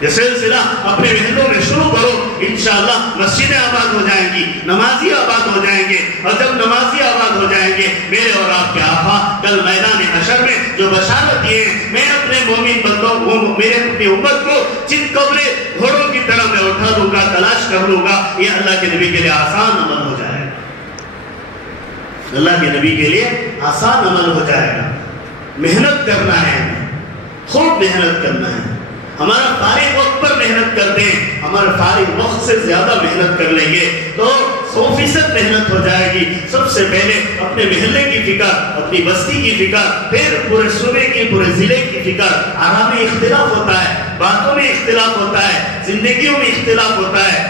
یہ سلسلہ اپنے محلوں میں شروع کرو، انشاءاللہ مسجدیں آباد ہو جائیں گی، نمازی آباد ہو جائیں گے. اور جب نمازی آباد ہو جائیں گے میرے اور آپ کے آقا کل میدان حشر میں جو بشارت دیے میں اپنے مومن بندوں میرے اپنی امت کو جن قبرے گھوڑوں کی طرح میں اٹھا لوں گا، تلاش کر لوں گا، یہ اللہ کے نبی کے لیے آسان عمل ہو جائے گا. اللہ کے نبی کے لیے آسان عمل ہو جائے گا. محنت کرنا ہے، خوب محنت کرنا ہے. ہمارا فارغ وقت پر محنت کرتے ہیں، ہمارا فارغ وقت سے زیادہ محنت کر لیں گے تو 100% محنت ہو جائے گی. سب سے پہلے اپنے محلے کی فکر، اپنی بستی کی فکر، پھر پورے صوبے کی، پورے ضلع کی فکر. آرام میں اختلاف ہوتا ہے، باتوں میں اختلاف ہوتا ہے، زندگیوں میں اختلاف ہوتا ہے.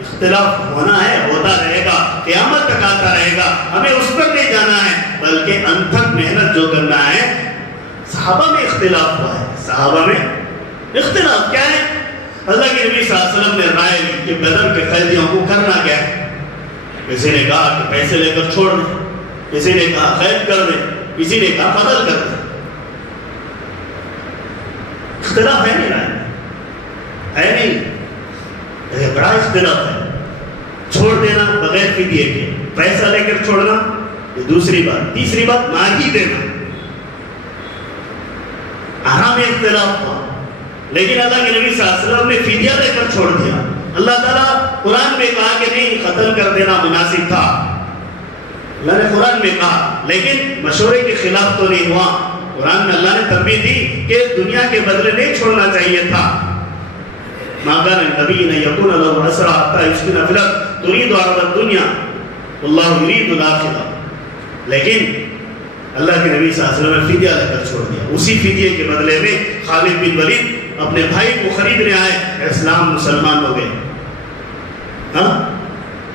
اختلاف ہونا ہے، ہوتا رہے گا، قیامت تک آتا رہے گا. ہمیں اس پر نہیں جانا ہے بلکہ انتھک محنت جو کرنا ہے. صحابہ میں اختلاف ہوا ہے، صحابہ میں اختلاف کیا ہے؟ اللہ کے نبی صلی اللہ علیہ وسلم نے رائے لی کہ بدر کے قیدیوں کو کرنا کیا ہے. کسی نے کہا کہ پیسے لے کر چھوڑ دیں، کسی نے کہا قید کر دیں، کسی نے کہا قتل کر دیں. اختلاف ہے نہیں رائے، ہے نہیں، یہ بڑا اختلاف ہے. چھوڑ دینا بغیر فدیے کے، پیسہ لے کر چھوڑنا یہ دوسری بات. تیسری بات مار ہی دینا. آرام میں اختلاف ہوا لیکن اللہ کے نبی صلی اللہ علیہ وسلم نے فدیہ دے کر چھوڑ دیا. اللہ تعالیٰ قرآن میں کہا کہ نہیں قتل کر دینا مناسب تھا، اللہ نے قرآن میں کہا، لیکن مشورے کے خلاف تو نہیں ہوا. قرآن میں اللہ نے تنبیہ دی کہ دنیا کے بدلے نہیں چھوڑنا چاہیے تھا. ما كان النبي ان يكون له اسرى حتى يسكن في الارض تريد عرض الدنيا والله يريد الاخره. لیکن اللہ کے نبی صلی اللہ علیہ وسلم نے فدیہ لے کر چھوڑ دیا. اسی فدیے کے بدلے میں خالد بن ولید اپنے بھائی کو خریدنے آئے، اسلام مسلمان ہو گئے. ہاں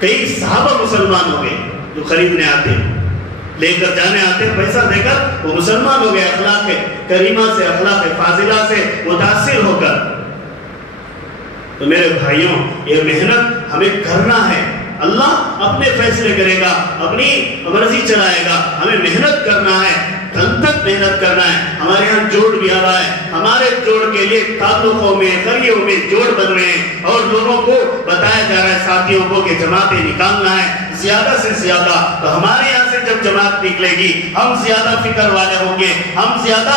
کئی صحابہ مسلمان ہو گئے جو خریدنے آتے، لے کر جانے آتے، پیسہ دے کر وہ مسلمان ہو گئے. اخلاق کریمہ سے، اخلاق فاضلہ سے متاثر ہو کر. تو میرے بھائیوں یہ محنت ہمیں کرنا ہے. اللہ اپنے فیصلے کرے گا، اپنی مرضی چلائے گا. ہمیں محنت کرنا ہے. دھن تک محنت کرنا ہے. ہمارے یہاں جوڑ بھی آ رہا ہے, ہمارے جوڑ کے لیے تعلقوں میں قریوں میں جوڑ بن رہے ہیں اور لوگوں کو بتایا جا رہا ہے ساتھیوں کو کہ جماعتیں نکالنا ہے زیادہ سے زیادہ. تو ہمارے یہاں سے جب جماعت نکلے گی ہم زیادہ فکر والے ہوں گے, ہم زیادہ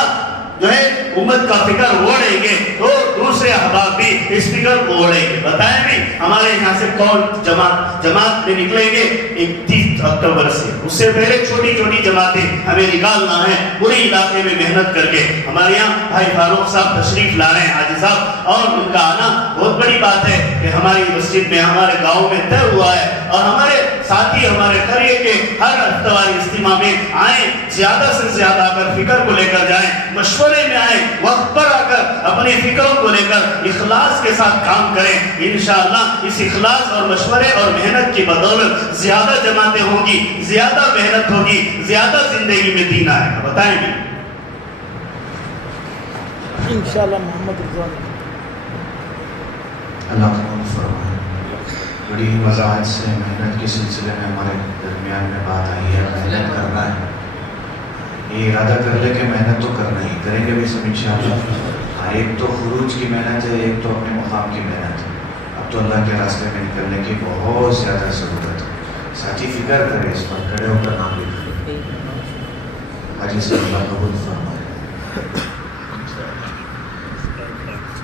جو ہے امت کا فکر اوڑھیں گے تو دوسرے احباب بھی اس فکر کو اوڑھیں گے. بتائیں بھی ہمارے یہاں سے کون جماعت میں نکلیں گے 31 اکتوبر سے, اس سے پہلے چھوٹی چھوٹی جماعتیں ہمیں نکالنا ہے پورے علاقے میں محنت کر کے. ہمارے یہاں بھائی فاروق صاحب تشریف لا رہے ہیں حاجی صاحب, اور ان کا آنا بہت بڑی بات ہے کہ ہماری مسجد میں ہمارے گاؤں میں طے ہوا ہے اور ہمارے ساتھی ہمارے قریے کے ہر ہفتواری اجتماع میں آئیں, زیادہ سے زیادہ آ کر فکر کو لے کر جائیں, مشورے میں آئیں, وقت پر آ کر اپنے فکروں کو لے کر اخلاص کے ساتھ کام کریں. انشاءاللہ اس اخلاص اور مشورے اور محنت کی بدولت زیادہ جماعتیں ہوں گی, زیادہ محنت ہوگی, زیادہ زندگی میں دین آئے گا. بتائیں گے انشاءاللہ محمد رضوان. اللہ قبول فرمائے. بڑی ہی وضاحت سے محنت کے سلسلے میں ہمارے درمیان میں بات آئی ہے. محنت کرنا ہے, یہ ارادہ کر لے کہ محنت تو کرنا ہی کریں گے بھی سب انشاءاللہ. ہاں, ایک تو خروج کی محنت ہے, ایک تو اپنے مقام کی محنت ہے. اب تو اللہ کے راستے میں نکلنے کی بہت زیادہ ضرورت ہے. ساتھی فکر کرے اس پر, کھڑے ہو کر نام لکھے. حاجی سے اللہ قبول فرمائے,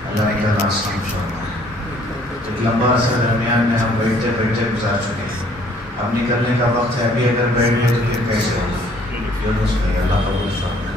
اللہ ان کا نام فرمائے. ایک لمبا عرصہ درمیان میں ہم بیٹھتے بیٹھتے گزار چکے ہیں, اب نکلنے کا وقت ہے. ابھی اگر بیٹھ گئے تو پھر کیسے ہوگا؟ جو اللہ قبول فرمائے.